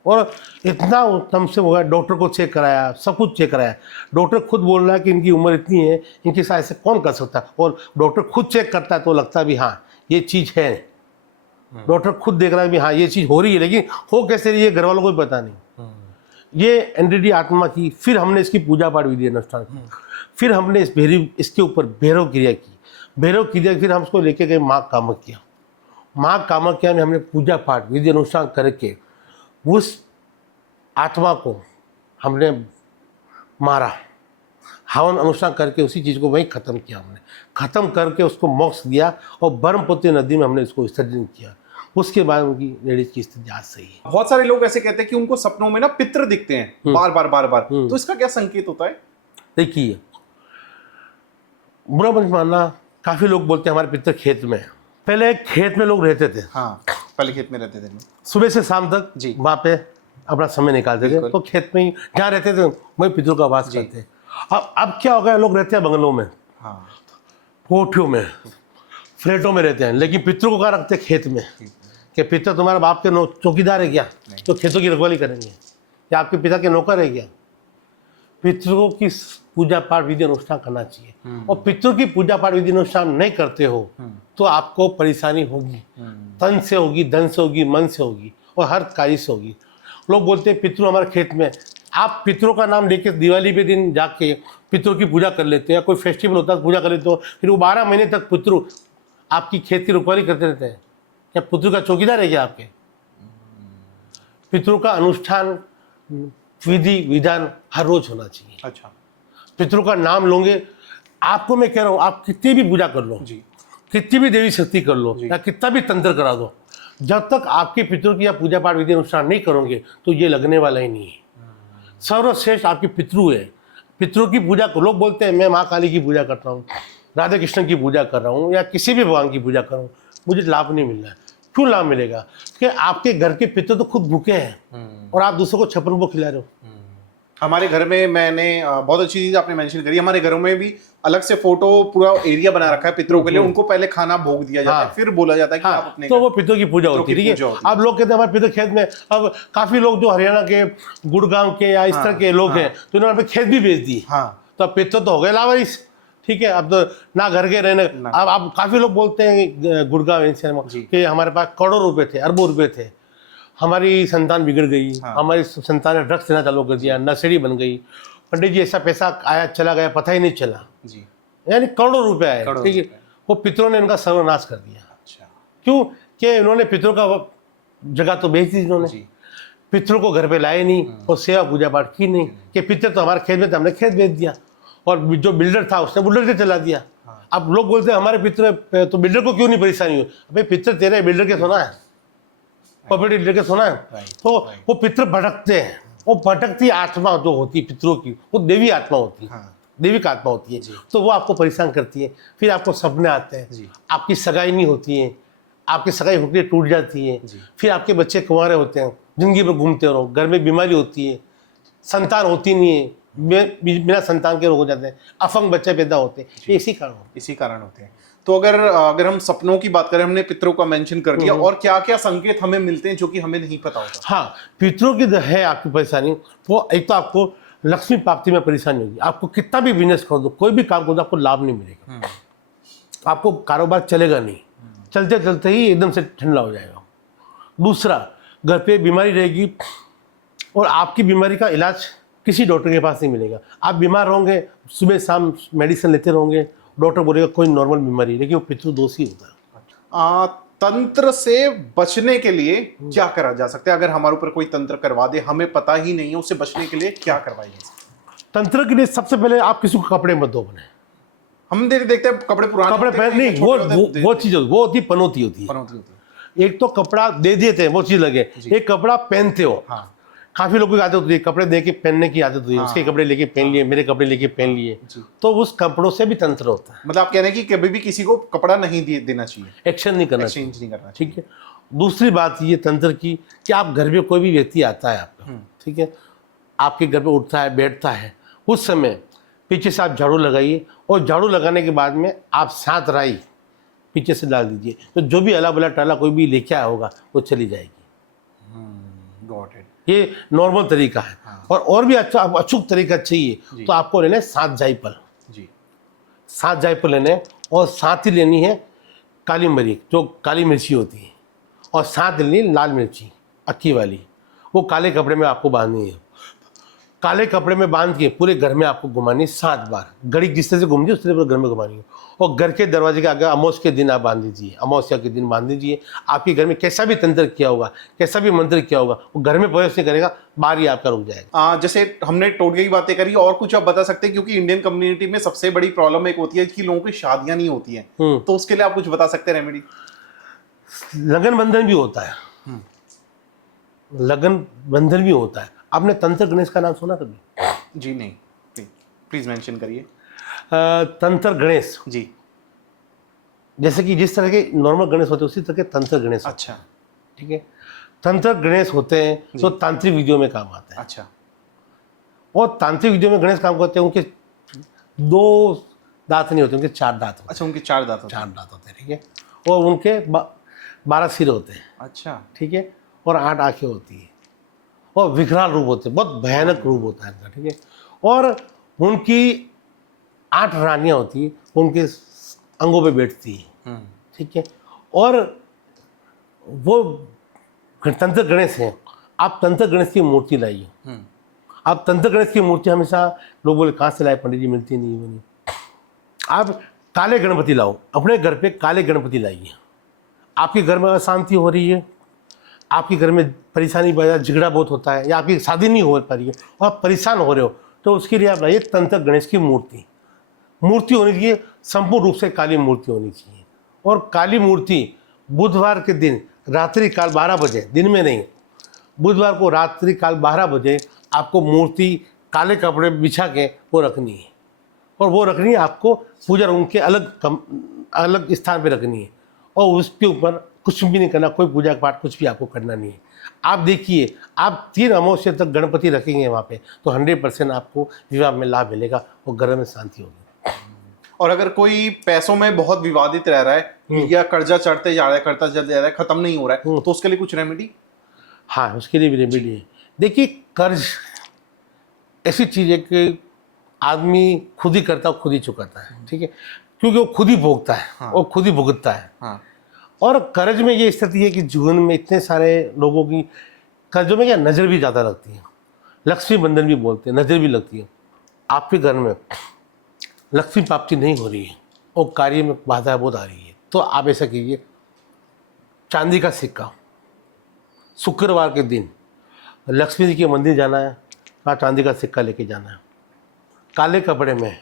और इतना उत्तम से हो गया, डॉक्टर को चेक कराया, सब कुछ चेक कराया। डॉक्टर खुद बोल रहा है कि इनकी उम्र इतनी है, इनके साथ ऐसे कौन कर सकता है। और डॉक्टर खुद चेक करता है तो लगता है भी हाँ ये चीज़ है। डॉक्टर खुद देख रहा है भी हाँ ये चीज़ हो रही है, लेकिन हो कैसे रही है घर वालों को भी पता नहीं। ये एनडीडी आत्मा की। फिर हमने इसकी पूजा पाठ विधि अनुष्ठान की, फिर हमने इसके ऊपर भैरव क्रिया की। भैरव क्रिया फिर हम उसको लेके गए माँ कामाख्या। माँ कामाख्या में हमने पूजा पाठ विधि अनुष्ठान करके उस आत्मा को हमने मारा, हवन अनुष्ठान करके उसी चीज़ को वहीं ख़त्म किया। हमने ख़त्म करके उसको मोक्ष दिया, और ब्रह्मपुत्र नदी में हमने इसको विसर्जन किया। उसके बाद उनकी लेडीज की स्थिति आज सही है। बहुत सारे लोग ऐसे कहते हैं कि उनको सपनों में ना पितृ दिखते हैं बार बार। तो इसका क्या संकेत होता है? देखिए, बुरा मत मानना, काफ़ी लोग बोलते हैं हमारे पितृ खेत में। पहले खेत में लोग रहते थे। हाँ, पहले खेत में रहते थे लोग। सुबह से शाम तक जी। वहाँ पे अपना समय निकालते थे, तो खेत में ही जहाँ रहते थे वही पितरों का वास करते। अब क्या हो गया, लोग रहते हैं बंगलों में, हाँ, कोठियों में, फ्लैटों में रहते हैं, लेकिन पितरों को कहाँ रखते हैं? खेत में। कि पितर तुम्हारा बाप के चौकीदार है क्या, तो खेतों की रखवाली करेंगे? या आपके पिता के नौकर है क्या? पितरों की पूजा पाठ विधि अनुष्ठान करना चाहिए। और पितरों की पूजा पाठ विधि अनुष्ठान नहीं करते हो तो आपको परेशानी होगी, तन से होगी, धन से होगी, मन से होगी, और हर कार्य से होगी। लोग बोलते हैं पितरों हमारे खेत में। आप पितरों का नाम लेके दिवाली के दिन जाके पितरों की पूजा कर लेते हैं, या कोई फेस्टिवल होता है पूजा कर लेते हो, फिर वो 12 महीने तक पितरों आपकी खेत की रखवाली करते रहते हैं। क्या पितरों का चौकीदार है क्या आपके? पितरों का अनुष्ठान विधि विधान हर रोज होना चाहिए। अच्छा। पितरों का नाम लोगे, आपको मैं कह रहा हूँ, आप कितनी भी पूजा कर लो जी, कितनी भी देवी शक्ति कर लो, या कितना भी तंत्र करा दो, जब तक आपके पितरों की या पूजा पाठ विधि अनुष्ठान नहीं करोगे तो ये लगने वाला ही नहीं है। सर्वश्रेष्ठ आपके पितरु है। पितरों की पूजा को लोग बोलते हैं मैं माँ काली की पूजा करता हूँ, राधा कृष्ण की पूजा कर रहा हूँ, या किसी भी भगवान की पूजा कर रहा हूँ, मुझे लाभ नहीं मिल रहा है। क्यों लाभ मिलेगा? कि आपके घर के पितर तो खुद भूखे हैं और आप दूसरों को छप्पन भोग खिला रहे हो। हमारे घर में मैंने बहुत अच्छी चीज आपने मेंशन करी। हमारे घरों में भी अलग से फोटो पूरा एरिया बना रखा है पितरों के लिए। उनको पहले खाना भोग दिया जाता है, फिर बोला जाता है कि आप अपने तो वो पितरों की पूजा होती है। ठीक है, अब लोग कहते हैं हमारे पितर खेत में। अब काफी लोग जो हरियाणा के, गुड़गांव के या इस तरह के लोग हैं, तो इन्होंने खेत भी बेच दी। तो अब पितर तो हो गए लावारिस। ठीक है, अब तो ना घर के रहने। अब काफी लोग बोलते हैं गुड़गांव कि हमारे पास करोड़ों रुपए थे, अरबों रुपए थे, हमारी संतान बिगड़ गई, हमारी संतान ने ड्रग्स देना चालू कर दिया, नशेड़ी बन गई, पंडित जी ऐसा पैसा आया चला गया पता ही नहीं चला जी, यानी करोड़ों रुपए आए। ठीक है, वो पितरों ने इनका सर्वनाश कर दिया। अच्छा, क्यों? कि इन्होंने पितरों का जगह तो बेच दी इन्होंने, पितरों को घर पे लाए नहीं और सेवा पूजा पाठ की नहीं। कि पितर तो हमारे खेत में थे, हमने खेत बेच दिया, और जो बिल्डर था उसने बुल्डर से चला दिया। अब लोग बोलते हैं हमारे पितर, तो बिल्डर को क्यों नहीं परेशानी हुई? भाई पितर तेरे, बिल्डर के सोना है, प्रॉपर्टी डीलर के सोना है। तो वो पितर भटकते हैं। वो भटकती आत्मा जो होती है पितरों की, वो देवी आत्मा होती है, देविक आत्मा होती है। तो वो आपको परेशान करती है। फिर आपको सपने आते हैं, आपकी सगाई नहीं होती है, आपकी सगाई होकर टूट जाती है। फिर आपके बच्चे कुंवारे होते हैं, जिंदगी में घूमते रहो, घर में बीमारी होती है, संतान होती नहीं है, बिना संतान के रोग हो जाते हैं, अपंग बच्चे पैदा होते हैं। ये इसी कारण होते हैं। तो अगर हम सपनों की बात करें, हमने पितरों का मेंशन कर दिया, और क्या क्या संकेत हमें मिलते हैं जो कि हमें नहीं पता होता? हाँ, पितरों की है आपकी परेशानी। वो एक तो आपको लक्ष्मी प्राप्ति में परेशानी होगी। आपको कितना भी बिजनेस कर दो, कोई भी काम कर दो, आपको लाभ नहीं मिलेगा, आपको कारोबार चलेगा नहीं, चलते चलते ही एकदम से ठंडा हो जाएगा। दूसरा, घर पे बीमारी रहेगी और आपकी बीमारी का इलाज किसी डॉक्टर के पास नहीं मिलेगा। आप बीमार होंगे, सुबह शाम मेडिसिन लेते रहोगे, डॉक्टर बोलेगा कोई नॉर्मल बीमारी है, लेकिन वो पितृदोष ही होता है। तंत्र से बचने के लिए क्या करा जा सकता है? अगर हमारे ऊपर कोई तंत्र करवा दे, हमें पता ही नहीं है, उससे बचने के लिए क्या करवाई जा सकती है? तंत्र के लिए सबसे पहले आप किसी को कपड़े मत दो बने। हम देखते हैं कपड़े पुराने कपड़े होते हैं, पहन नहीं, वो चीज वो होती पनौती होती है। पनौती होती है। एक तो कपड़ा दे देते हैं वो चीज लगे, एक कपड़ा पहनते हो। हाँ। काफी लोगों की आदत होती है कपड़े दे के पहनने की आदत होती है, उसके कपड़े लेके पहन लिए, मेरे कपड़े लेके पहन लिए, तो उस कपड़ों से भी तंत्र होता है। मतलब आप कह रहे हैं कि कभी भी किसी को कपड़ा नहीं देना चाहिए, एक्शन नहीं करना चाहिए। एक्सचेंज नहीं करना चाहिए। ठीक है। दूसरी बात ये तंत्र की कि आप घर में कोई भी व्यक्ति आता है आपका, ठीक है, आपके घर पे उठता है बैठता है, उस समय पीछे से आप झाड़ू लगाइए, और झाड़ू लगाने के बाद में आप 7 राई पीछे से डाल दीजिए, तो जो भी अला बला टाला कोई भी लेके आया होगा वो चली जाएगी। Got it. ये नॉर्मल तरीका है। और भी अच्छा अचूक तरीका चाहिए तो आपको लेना है 7 जायफल जी। 7 जायफल लेने हैं, और 7 ही लेनी है काली मिर्च, जो काली मिर्ची होती है, और 7 लेनी है लाल मिर्ची अक्की वाली, वो काले कपड़े में आपको बांधनी है। काले कपड़े में बांध के पूरे घर में आपको घुमानी है 7 बार। घड़ी जिस तरह से घूमती है उस तरह पूरे घर में घुमानी है, और घर के दरवाजे के आगे अमावस्या के दिन आप बांध दीजिए, अमावस्या के दिन बांध दीजिए। आपके घर में कैसा भी तंत्र किया होगा, कैसा भी मंत्र किया होगा, वो घर में प्रवेश नहीं करेगा, बाहर ही आपका रुक जाएगा। जैसे हमने टोटके की बातें करी, और कुछ आप बता सकते हैं? क्योंकि इंडियन कम्युनिटी में सबसे बड़ी प्रॉब्लम एक होती है कि लोगों की शादियां नहीं होती हैं, तो उसके लिए आप कुछ बता सकते हैं रेमेडी? लगन बंधन भी होता है, लगन बंधन भी होता है। आपने तंत्र गणेश का नाम सुना कभी? जी नहीं, प्लीज मेंशन करिए। तंत्र गणेश जी। जैसे कि जिस तरह के नॉर्मल गणेश होते हैं उसी तरह के तंत्र गणेश। अच्छा। ठीक है। तंत्र गणेश होते हैं तो तांत्रिक विधियों में काम आते हैं। अच्छा। और तांत्रिक विधियों में गणेश काम करते हैं, उनके 2 दांत नहीं होते, उनके 4 दांत होते हैं। अच्छा, उनके 4 दांत होते हैं। 4 दांत होते हैं। ठीक है। और उनके 12 सिर होते हैं। अच्छा। ठीक है। और 8 आंखें होती है, और विकराल रूप होते हैं, बहुत भयानक रूप होता है इनका। ठीक है। और उनकी 8 रानियां होती है, उनके अंगों पे बैठती है। ठीक है। और वो तंत्र गणेश हैं। आप तंत्र गणेश की मूर्ति लाइए। आप तंत्र गणेश की मूर्ति हमेशा लोग बोले कहाँ से लाए पंडित जी, मिलती नहीं, वो नहीं। आप काले गणपति लाओ, अपने घर पे काले गणपति लाइए। आपके घर में अशांति हो रही है, आपके घर में परेशानी बढ़ा, झगड़ा बहुत होता है, या आपकी शादी नहीं हो पा रही है और आप परेशान हो रहे हो, तो उसके लिए आप लाइए तंत्र गणेश की मूर्ति। मूर्ति होनी चाहिए संपूर्ण रूप से काली मूर्ति होनी चाहिए। और काली मूर्ति बुधवार के दिन रात्रि काल 12 बजे, दिन में नहीं, बुधवार को रात्रि काल 12 बजे आपको मूर्ति काले कपड़े बिछा के वो रखनी है। और वो रखनी है आपको पूजा रूम के अलग स्थान पे रखनी है, और उसके ऊपर कुछ भी नहीं करना, कोई पूजा पाठ कुछ भी आपको करना नहीं है। आप देखिए, आप 3 अमावस्या तक गणपति रखेंगे वहाँ पे, तो 100% आपको विवाह में लाभ मिलेगा और घर में शांति होगी। और अगर कोई पैसों में बहुत विवादित रह रहा है, या कर्जा चढ़ते जा रहा है, करता जा रहा है, खत्म नहीं हो रहा है, तो उसके लिए कुछ रेमेडी? हाँ, उसके लिए भी रेमेडी है। देखिए, कर्ज ऐसी चीज़ है कि आदमी खुद ही करता है, खुद ही चुकाता है। ठीक है। क्योंकि वो खुद ही भोगता है। हाँ। और खुद ही भुगतता है। हाँ। और कर्ज में ये स्थिति है कि जीवन में इतने सारे लोगों की कर्जों में क्या नज़र भी ज़्यादा लगती है, लक्ष्मी बंधन भी बोलते हैं, नज़र भी लगती है। आपके घर में लक्ष्मी प्राप्ति नहीं हो रही है और कार्य में बाधा बहुत आ रही है, तो आप ऐसा कीजिए, चांदी का सिक्का शुक्रवार के दिन लक्ष्मी जी के मंदिर जाना है, वहाँ चांदी का सिक्का लेके जाना है, काले कपड़े में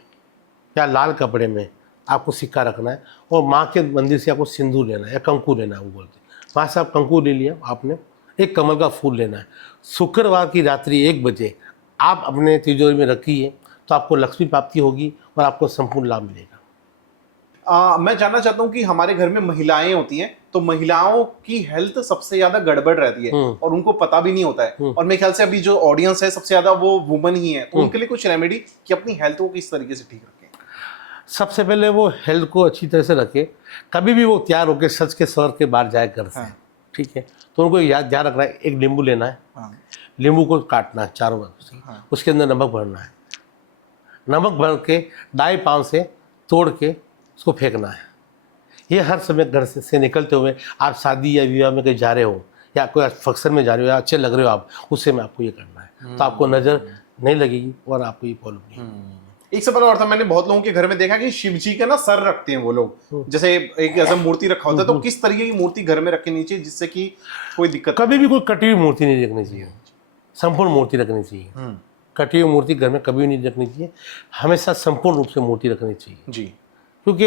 या लाल कपड़े में आपको सिक्का रखना है, और माँ के मंदिर से आपको सिंदूर लेना है या कंकु लेना है, वो बोलते हैं। वहाँ से आप कंकु ले लिया आपने, एक कमल का फूल लेना है। शुक्रवार की रात्रि 1 बजे आप अपने तिजोरी में रखिए, तो आपको लक्ष्मी प्राप्ति होगी और आपको संपूर्ण लाभ मिलेगा। मैं जानना चाहता हूँ कि हमारे घर में महिलाएं होती हैं, तो महिलाओं की हेल्थ सबसे ज्यादा गड़बड़ रहती है और उनको पता भी नहीं होता है, और मेरे ख्याल से अभी जो ऑडियंस है सबसे ज्यादा वो वुमन ही है, तो उनके लिए कुछ रेमेडी कि अपनी हेल्थ को किस तरीके से ठीक रखें? सबसे पहले वो हेल्थ को अच्छी तरह से रखे। कभी भी वो तैयार होकर सच के सवर के बाहर जाए घर से। हाँ। ठीक है। तो उनको याद ध्यान रखना है, एक नींबू लेना है। हाँ। नींबू को काटना है 4 बार। हाँ। उसके अंदर नमक भरना है, नमक भर के दाएं पांव से तोड़ के उसको फेंकना है। ये हर समय घर से निकलते हुए आप शादी या विवाह में कहीं जा रहे हो, या कोई फंक्शन में जा रहे हो, या अच्छे लग रहे हो आप, उससे में आपको ये करना है, तो आपको नज़र नहीं लगेगी और आपको ये प्रॉब्लम नहीं है। एक सवाल और था, मैंने बहुत लोगों के घर में देखा कि शिव जी का ना सर रखते हैं वो लोग, जैसे एक ऐसा मूर्ति रखा होता है, तो किस तरीके की मूर्ति घर में रखनी चाहिए जिससे कि कोई दिक्कत? कभी भी कोई कटी हुई मूर्ति नहीं रखनी चाहिए, संपूर्ण मूर्ति रखनी चाहिए। कटी हुई मूर्ति घर में कभी नहीं रखनी चाहिए, हमेशा संपूर्ण रूप से मूर्ति रखनी चाहिए जी। क्योंकि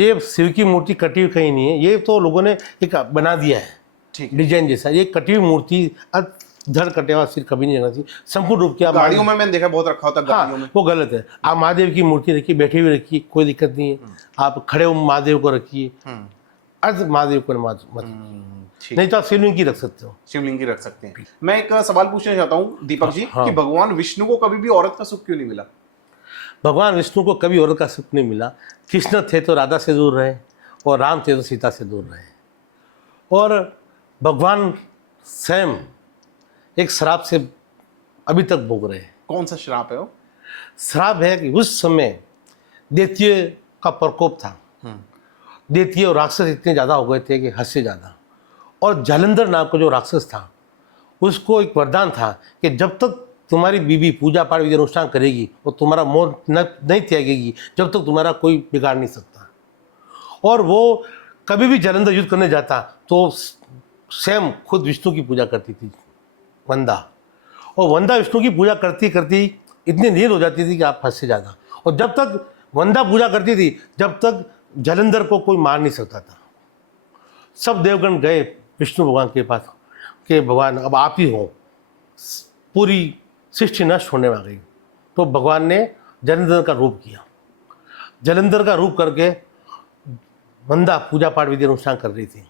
ये शिव की मूर्ति कटी हुई कहीं नहीं है, ये तो लोगों ने एक बना दिया है ठीक डिजाइन जैसा। ये कटी हुई मूर्ति धड़ कटे हुआ सिर कभी नहीं रखना चाहिए, संपूर्ण रूप की। आप गाड़ियों में मैंने देखा बहुत रखा होता है गाड़ियों में। वो गलत है। आप महादेव की मूर्ति रखिए, बैठी हुई रखिए, कोई दिक्कत नहीं है। आप खड़े हो महादेव को रखिए, अर्ध महादेव को मत नहीं तो आप शिवलिंग की रख सकते हो। शिवलिंग की रख सकते हैं। मैं एक सवाल पूछना चाहता हूँ दीपक जी कि भगवान विष्णु को कभी भी औरत का सुख क्यों नहीं मिला? भगवान विष्णु को कभी औरत का सुख नहीं मिला। कृष्ण थे तो राधा से दूर रहे और राम थे तो सीता से दूर रहे। और भगवान स्वयं एक श्राप से अभी तक भोग रहे हैं। कौन सा श्राप है वो? श्राप है कि उस समय दैत्य का प्रकोप था। दैत्य और राक्षस इतने ज़्यादा हो गए थे कि हद से ज़्यादा। और जालंधर नाम का जो राक्षस था उसको एक वरदान था कि जब तक तुम्हारी बीवी पूजा पाठ विधि अनुष्ठान करेगी और तुम्हारा मोह नहीं त्यागेगी, जब तक तुम्हारा कोई बिगाड़ नहीं सकता। और वो कभी भी जालंधर युद्ध करने जाता तो स्वयं खुद विष्णु की पूजा करती थी वंदा। और वंदा विष्णु की पूजा करती करती इतनी नील हो जाती थी कि आप हद से ज़्यादा। और जब तक वंदा पूजा करती थी जब तक जालंधर को कोई मार नहीं सकता था। सब देवगण गए विष्णु भगवान के पास कि भगवान अब आप ही हो, पूरी सृष्टि नष्ट होने में आ गई। तो भगवान ने जालंधर का रूप किया। जालंधर का रूप करके वंदा पूजा पाठ विधि अनुष्ठान कर रही थी,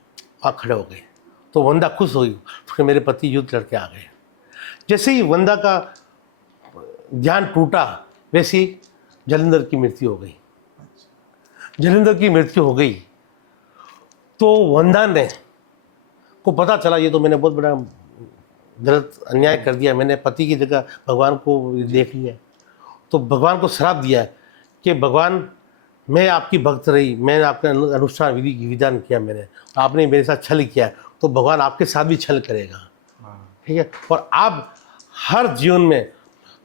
आप खड़े हो गए। तो वंदा खुश हो गई कि मेरे पति युद्ध लड़के आ गए। जैसे ही वंदा का ध्यान टूटा वैसे ही जालंधर की मृत्यु हो गई। जालंधर की मृत्यु हो गई तो वंदा ने को पता चला ये तो मैंने बहुत बड़ा गलत अन्याय कर दिया, मैंने पति की जगह भगवान को देख लिया। तो भगवान को श्राप दिया कि भगवान मैं आपकी भक्त रही, मैंने आपका अनुष्ठान विधि विधान किया, मैंने आपने मेरे साथ छल किया, तो भगवान आपके साथ भी छल करेगा। ठीक है। और आप हर जीवन में,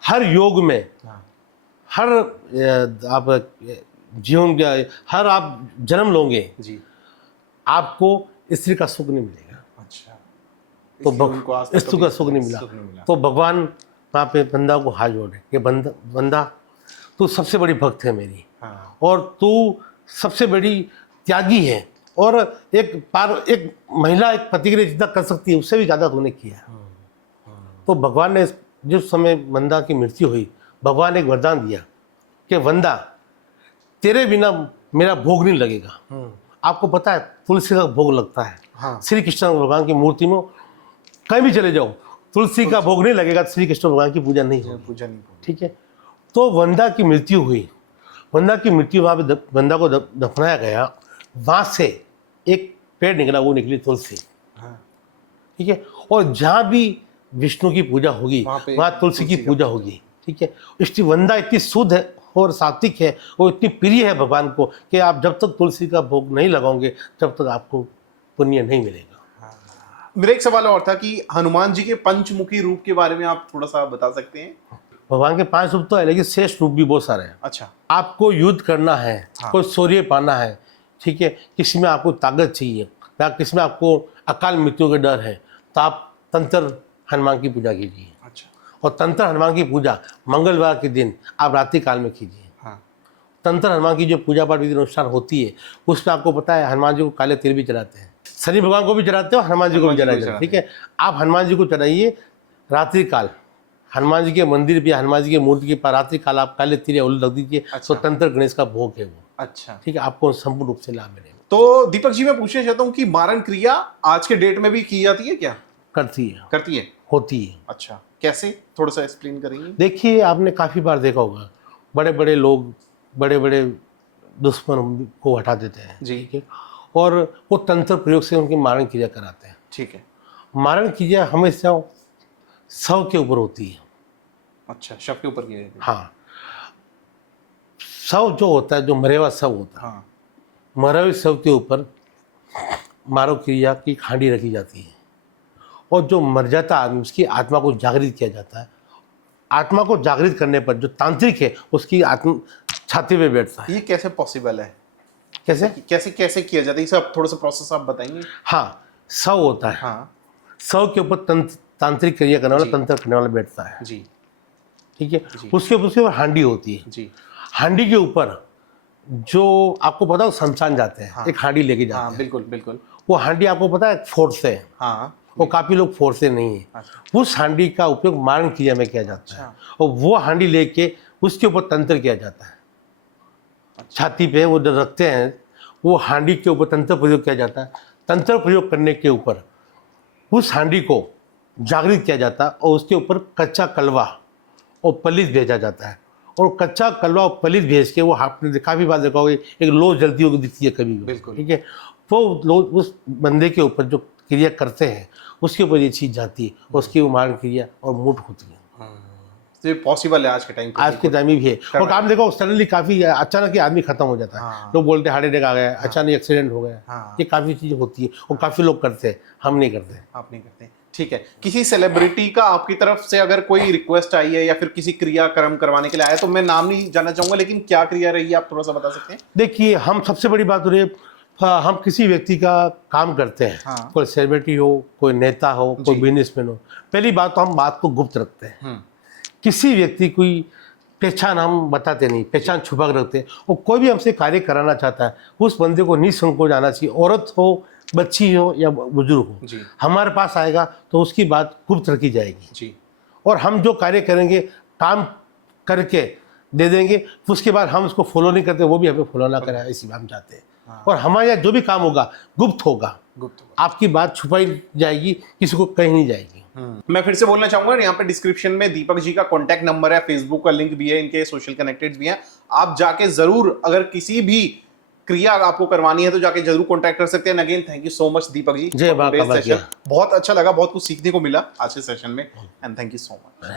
हर योग में, हर आप जीवन हर आप जन्म लोगे जी, आपको स्त्री का सुख नहीं मिलेगा। अच्छा। तो स्त्री का सुख नहीं मिला। तो भगवान वहाँ पे बंदा को हाथ जोड़े कि बंदा तू सबसे बड़ी भक्त है मेरी। हाँ। और तू सबसे बड़ी त्यागी है और एक महिला एक पति के लिए जितना कर सकती है उससे भी ज़्यादा तूने किया। तो भगवान ने जिस समय वंदा की मृत्यु हुई, भगवान ने एक वरदान दिया कि वंदा तेरे बिना मेरा भोग नहीं लगेगा। आपको पता है तुलसी का भोग लगता है। हाँ। श्री कृष्ण भगवान की मूर्ति में कहीं भी चले जाओ तुलसी का भोग नहीं लगेगा, श्री कृष्ण भगवान की पूजा नहीं होगी। ठीक है। तो वंदा की मृत्यु हुई। वंदा की मृत्यु वहाँ पे वंदा को दफनाया गया। वहाँ से एक पेड़ निकला, वो निकली तुलसी। ठीक है। और जहाँ भी विष्णु की पूजा होगी वहाँ तुलसी की पूजा होगी। ठीक है। इसलिए वंदा इतनी शुद्ध है और सात्विक है, वो इतनी प्रिय है भगवान को कि आप जब तक तुलसी का भोग नहीं लगाओगे तब तक आपको पुण्य नहीं मिलेगा। मेरा एक सवाल और था कि हनुमान जी के पंचमुखी रूप के बारे में आप थोड़ा सा बता सकते हैं? भगवान के 5 रूप तो है लेकिन शेष रूप भी बहुत सारे हैं। अच्छा। आपको युद्ध करना है, कोई शौर्य पाना है, ठीक है, किसी में आपको ताकत चाहिए या किसी में आपको अकाल मृत्यु का डर है, तो आप तंत्र हनुमान की पूजा कीजिए। अच्छा। और तंत्र हनुमान की पूजा मंगलवार के दिन आप रात्रि काल में कीजिए। हाँ। तंत्र हनुमान की जो पूजा पाठ विधि अनुष्ठान होती है उसमें आपको पता है हनुमान जी को काले तिल भी चढ़ाते हैं, शनि भगवान को भी चढ़ाते हो, हनुमान जी को भी चढ़ाते। ठीक है। आप हनुमान जी को चढ़ाइए रात्रि काल, हनुमान जी के मंदिर पे, हनुमान जी के मूर्ति के पास रात्रि काल आप काले तिल या उल्लू रख दीजिए। अच्छा। तो तंत्र गणेश का भोग है वो। अच्छा। ठीक है। आपको संपूर्ण रूप से लाभ मिलेगा। तो दीपक जी मैं पूछना चाहता हूँ कि मारण क्रिया आज के डेट में भी की जाती है क्या? करती है, होती है। अच्छा, कैसे, थोड़ा सा एक्सप्लेन करेंगे? देखिए आपने काफ़ी बार देखा होगा बड़े बड़े लोग बड़े बड़े दुश्मन को हटा देते हैं जी, ठीक है, और वो तंत्र प्रयोग से उनकी मारण क्रिया कराते हैं। ठीक है। मारण क्रिया हमेशा शव के ऊपर होती है। अच्छा, शव के ऊपर किया जाता है। हाँ, शव जो होता है, जो मरे हुआ शव होता है, हाँ, मरे हुए शव के ऊपर मारो क्रिया की हांडी रखी जाती है और जो मर जाता आदमी उसकी आत्मा को जागृत किया जाता है। आत्मा को जागृत करने पर जो तांत्रिक है उसकी आत्म छाती पे बैठता है। ये कैसे पॉसिबल है? कैसे कैसे कैसे किया जाता है? इसे आप थोड़ा सा प्रोसेस आप बताएंगे? हाँ, सौ होता है, हाँ सौ के ऊपर तांत्रिक क्रिया करने वाला, तंत्र करने वाला बैठता है, जी ठीक है। उसके ऊपर हांडी होती है, जी। हांडी के ऊपर जो आपको पता है शमशान जाते हैं, हाँ। एक हांडी लेके जाते हाँ हैं। बिल्कुल बिल्कुल। वो हांडी आपको पता है फोर्स से है, हाँ वो काफ़ी लोग फोर्स से नहीं है। अच्छा। उस हांडी का उपयोग मारण क्रिया में किया जाता है, और वो हांडी लेके उसके ऊपर तंत्र किया जाता है। छाती पे वो जो रखते हैं, वो हांडी के ऊपर तंत्र प्रयोग किया जाता है। तंत्र प्रयोग करने के ऊपर उस हांडी को जागृत किया जाता है, और उसके ऊपर कच्चा कलवा और पलित भेजा जाता है। और कच्चा कलवा और पलित भेज के वो आपने काफ़ी बार देखा होगा, एक लो जलती हुई दिखती है कभी भी, बिल्कुल। ठीक है। वो लोग उस बंदे के ऊपर जो क्रिया करते हैं उसके ऊपर ये चीज़ जाती है, उसकी वो मारण क्रिया और मूठ होती है। तो ये पॉसिबल है आज के टाइम पे? आज के टाइम में भी है। और काम देखो, सडनली काफ़ी अचानक ही आदमी खत्म हो जाता है। हाँ। लोग बोलते हैं हार्ट अटैक आ गया, अचानक एक्सीडेंट हो गया। हाँ। ये काफ़ी चीज़ होती है, और काफ़ी लोग करते हैं, हम नहीं करते। आप नहीं करते, ठीक है। किसी सेलिब्रिटी का आपकी तरफ से अगर कोई रिक्वेस्ट आई है या फिर किसी क्रियाक्रम करवाने के लिए आया, तो मैं नाम नहीं जानना चाहूंगा, लेकिन क्या क्रिया रही है आप थोड़ा सा बता सकते हैं? देखिए, हम सबसे बड़ी बात हो रही है, हम किसी व्यक्ति का काम करते हैं, हाँ। कोई सेलिब्रिटी हो, कोई नेता हो, कोई बिजनेसमैन हो, पहली बात तो हम बात को गुप्त रखते हैं। किसी व्यक्ति की पहचान हम बताते नहीं, पहचान छुपा कर रखते हैं। और कोई भी हमसे कार्य कराना चाहता है, उस बंदे को निसंकोच आना चाहिए, औरत हो, बच्ची हो या बुजुर्ग हो, जी। हमारे पास आएगा तो उसकी बात गुप्त रखी जाएगी जी। और हम जो कार्य करेंगे, काम करके दे देंगे। उसके बाद हम उसको फॉलो नहीं करते, वो भी हमें फॉलो ना करें, इसी बात हम चाहते हैं। और हमारे यहाँ जो भी काम होगा गुप्त होगा, गुप्त। आपकी बात छुपाई जाएगी, किसी को कहीं नहीं जाएगी। मैं फिर से बोलना चाहूंगा, यहाँ पे डिस्क्रिप्शन में दीपक जी का कॉन्टैक्ट नंबर है, फेसबुक का लिंक भी है, इनके सोशल कनेक्टेड भी हैं। आप जाके जरूर, अगर किसी भी क्रिया आपको करवानी है तो जाके जरूर कॉन्टैक्ट कर सकते हैं। Again thank you so much Deepak ji, जय मां कामाख्या। बहुत अच्छा लगा, बहुत कुछ सीखने को मिला आज के सेशन में, and thank you so much.